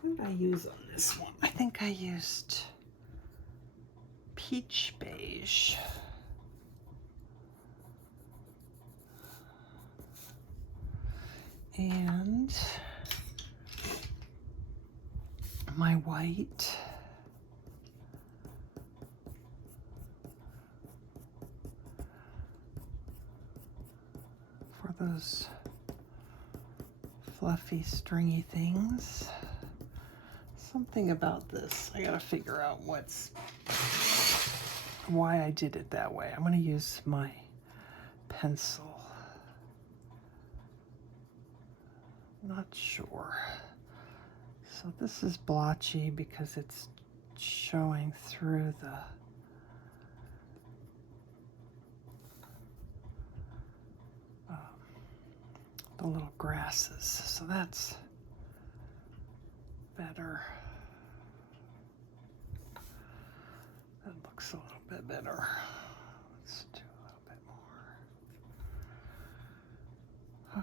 What did I use on this one? I think I used peach beige. And my white. For those fluffy, stringy things. Something about this, I gotta figure out why I did it that way. I'm gonna use my pencil. Not sure. So this is blotchy because it's showing through the little grasses. So that's better. That looks a little bit better. Let's do a little bit more.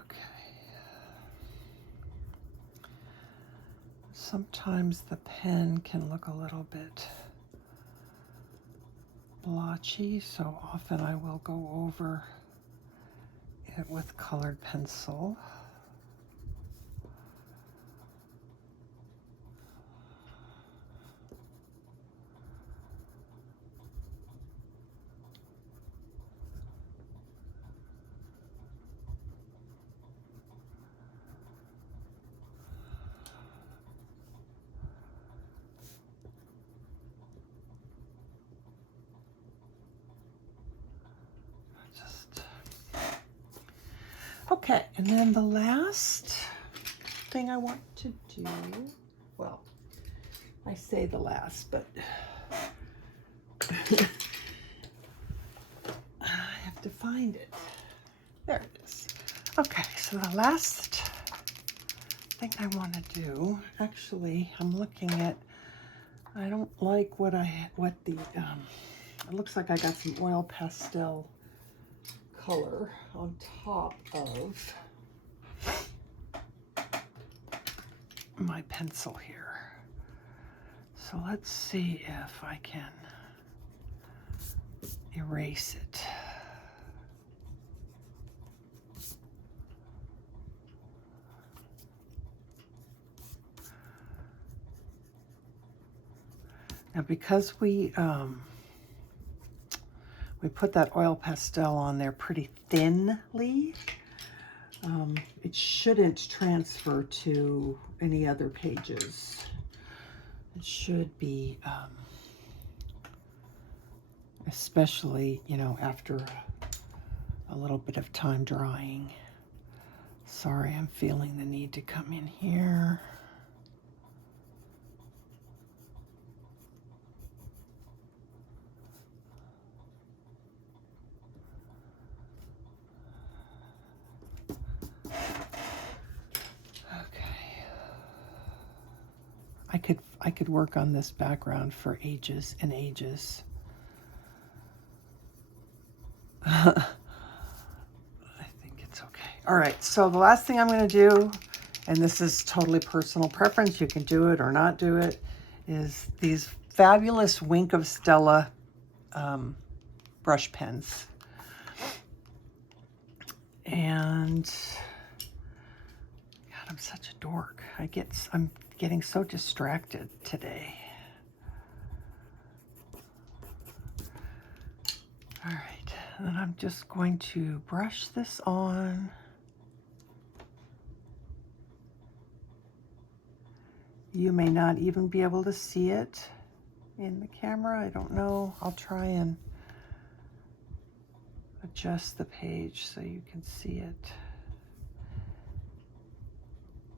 Okay. Sometimes the pen can look a little bit blotchy, so often I will go over it with colored pencil. Okay, and then the last thing I want to do, well, I say the last, but I have to find it. There it is. Okay, so the last thing I want to do, actually, I'm looking at, I don't like what the, it looks like I got some oil pastel color on top of my pencil here. So let's see if I can erase it. Now because we put that oil pastel on there pretty thinly, it shouldn't transfer to any other pages. It should be, especially, you know, after a little bit of time drying. Sorry, I'm feeling the need to come in here. I could work on this background for ages and ages. I think it's okay. All right, so the last thing I'm going to do, and this is totally personal preference, you can do it or not do it, is these fabulous Wink of Stella brush pens. And God, I'm such a dork. I'm getting so distracted today. All right, and I'm just going to brush this on. You may not even be able to see it in the camera. I don't know. I'll try and adjust the page so you can see it.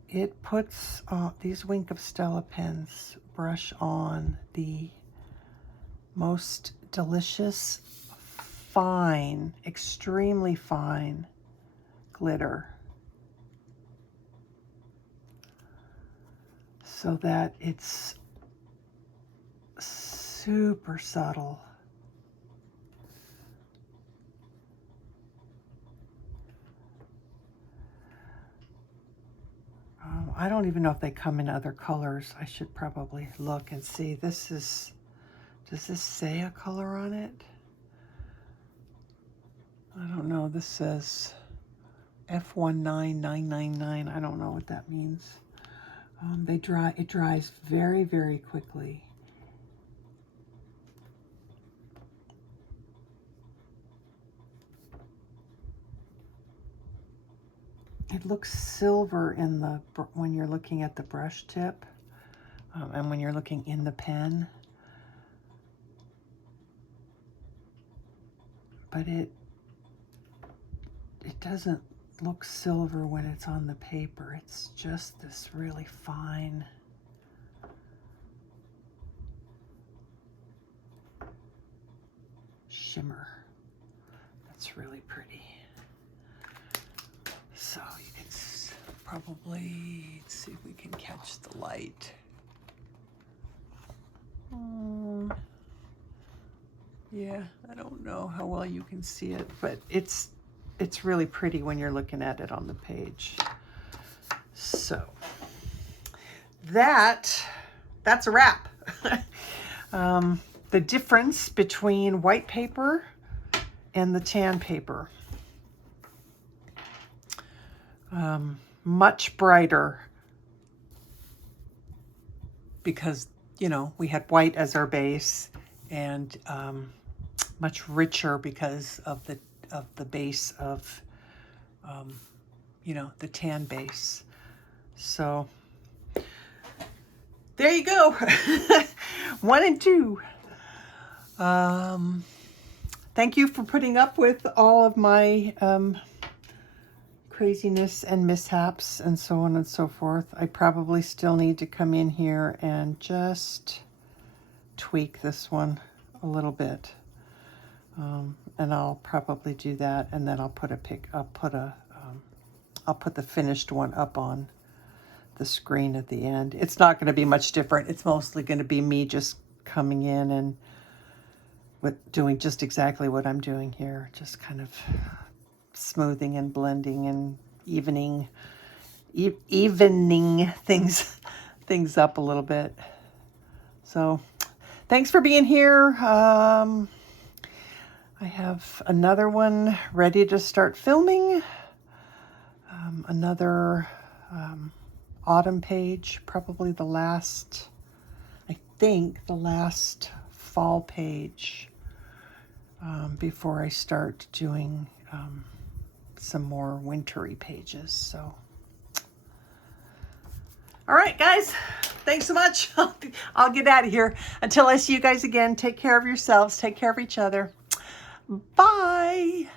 It puts these Wink of Stella pens brush on the most delicious, fine, extremely fine glitter, so that it's super subtle. I don't even know if they come in other colors. I should probably look and see. This is, does this say a color on it? I don't know. This says F19999. I don't know what that means. It dries very, very quickly. It looks silver in the when you're looking at the brush tip, and when you're looking in the pen, but it doesn't look silver when it's on the paper. It's just this really fine shimmer. That's really pretty. So you can probably, let's see if we can catch the light. Yeah, I don't know how well you can see it, but it's really pretty when you're looking at it on the page. So that's a wrap. The difference between white paper and the tan paper. Much brighter because, you know, we had white as our base, and much richer because of the base of, you know, the tan base. So there you go. 1 and 2. Thank you for putting up with all of my craziness and mishaps and so on and so forth. I probably still need to come in here and just tweak this one a little bit, and I'll probably do that, and then I'll put the finished one up on the screen at the end. It's not going to be much different. It's mostly going to be me just coming in and doing just exactly what I'm doing here, just kind of smoothing and blending and evening things up a little bit. So thanks for being here. I have another one ready to start filming. Another autumn page, probably the last, I think the last fall page, before I start doing some more wintry pages. So, all right, guys, thanks so much. I'll get out of here. Until I see you guys again, take care of yourselves, take care of each other. Bye.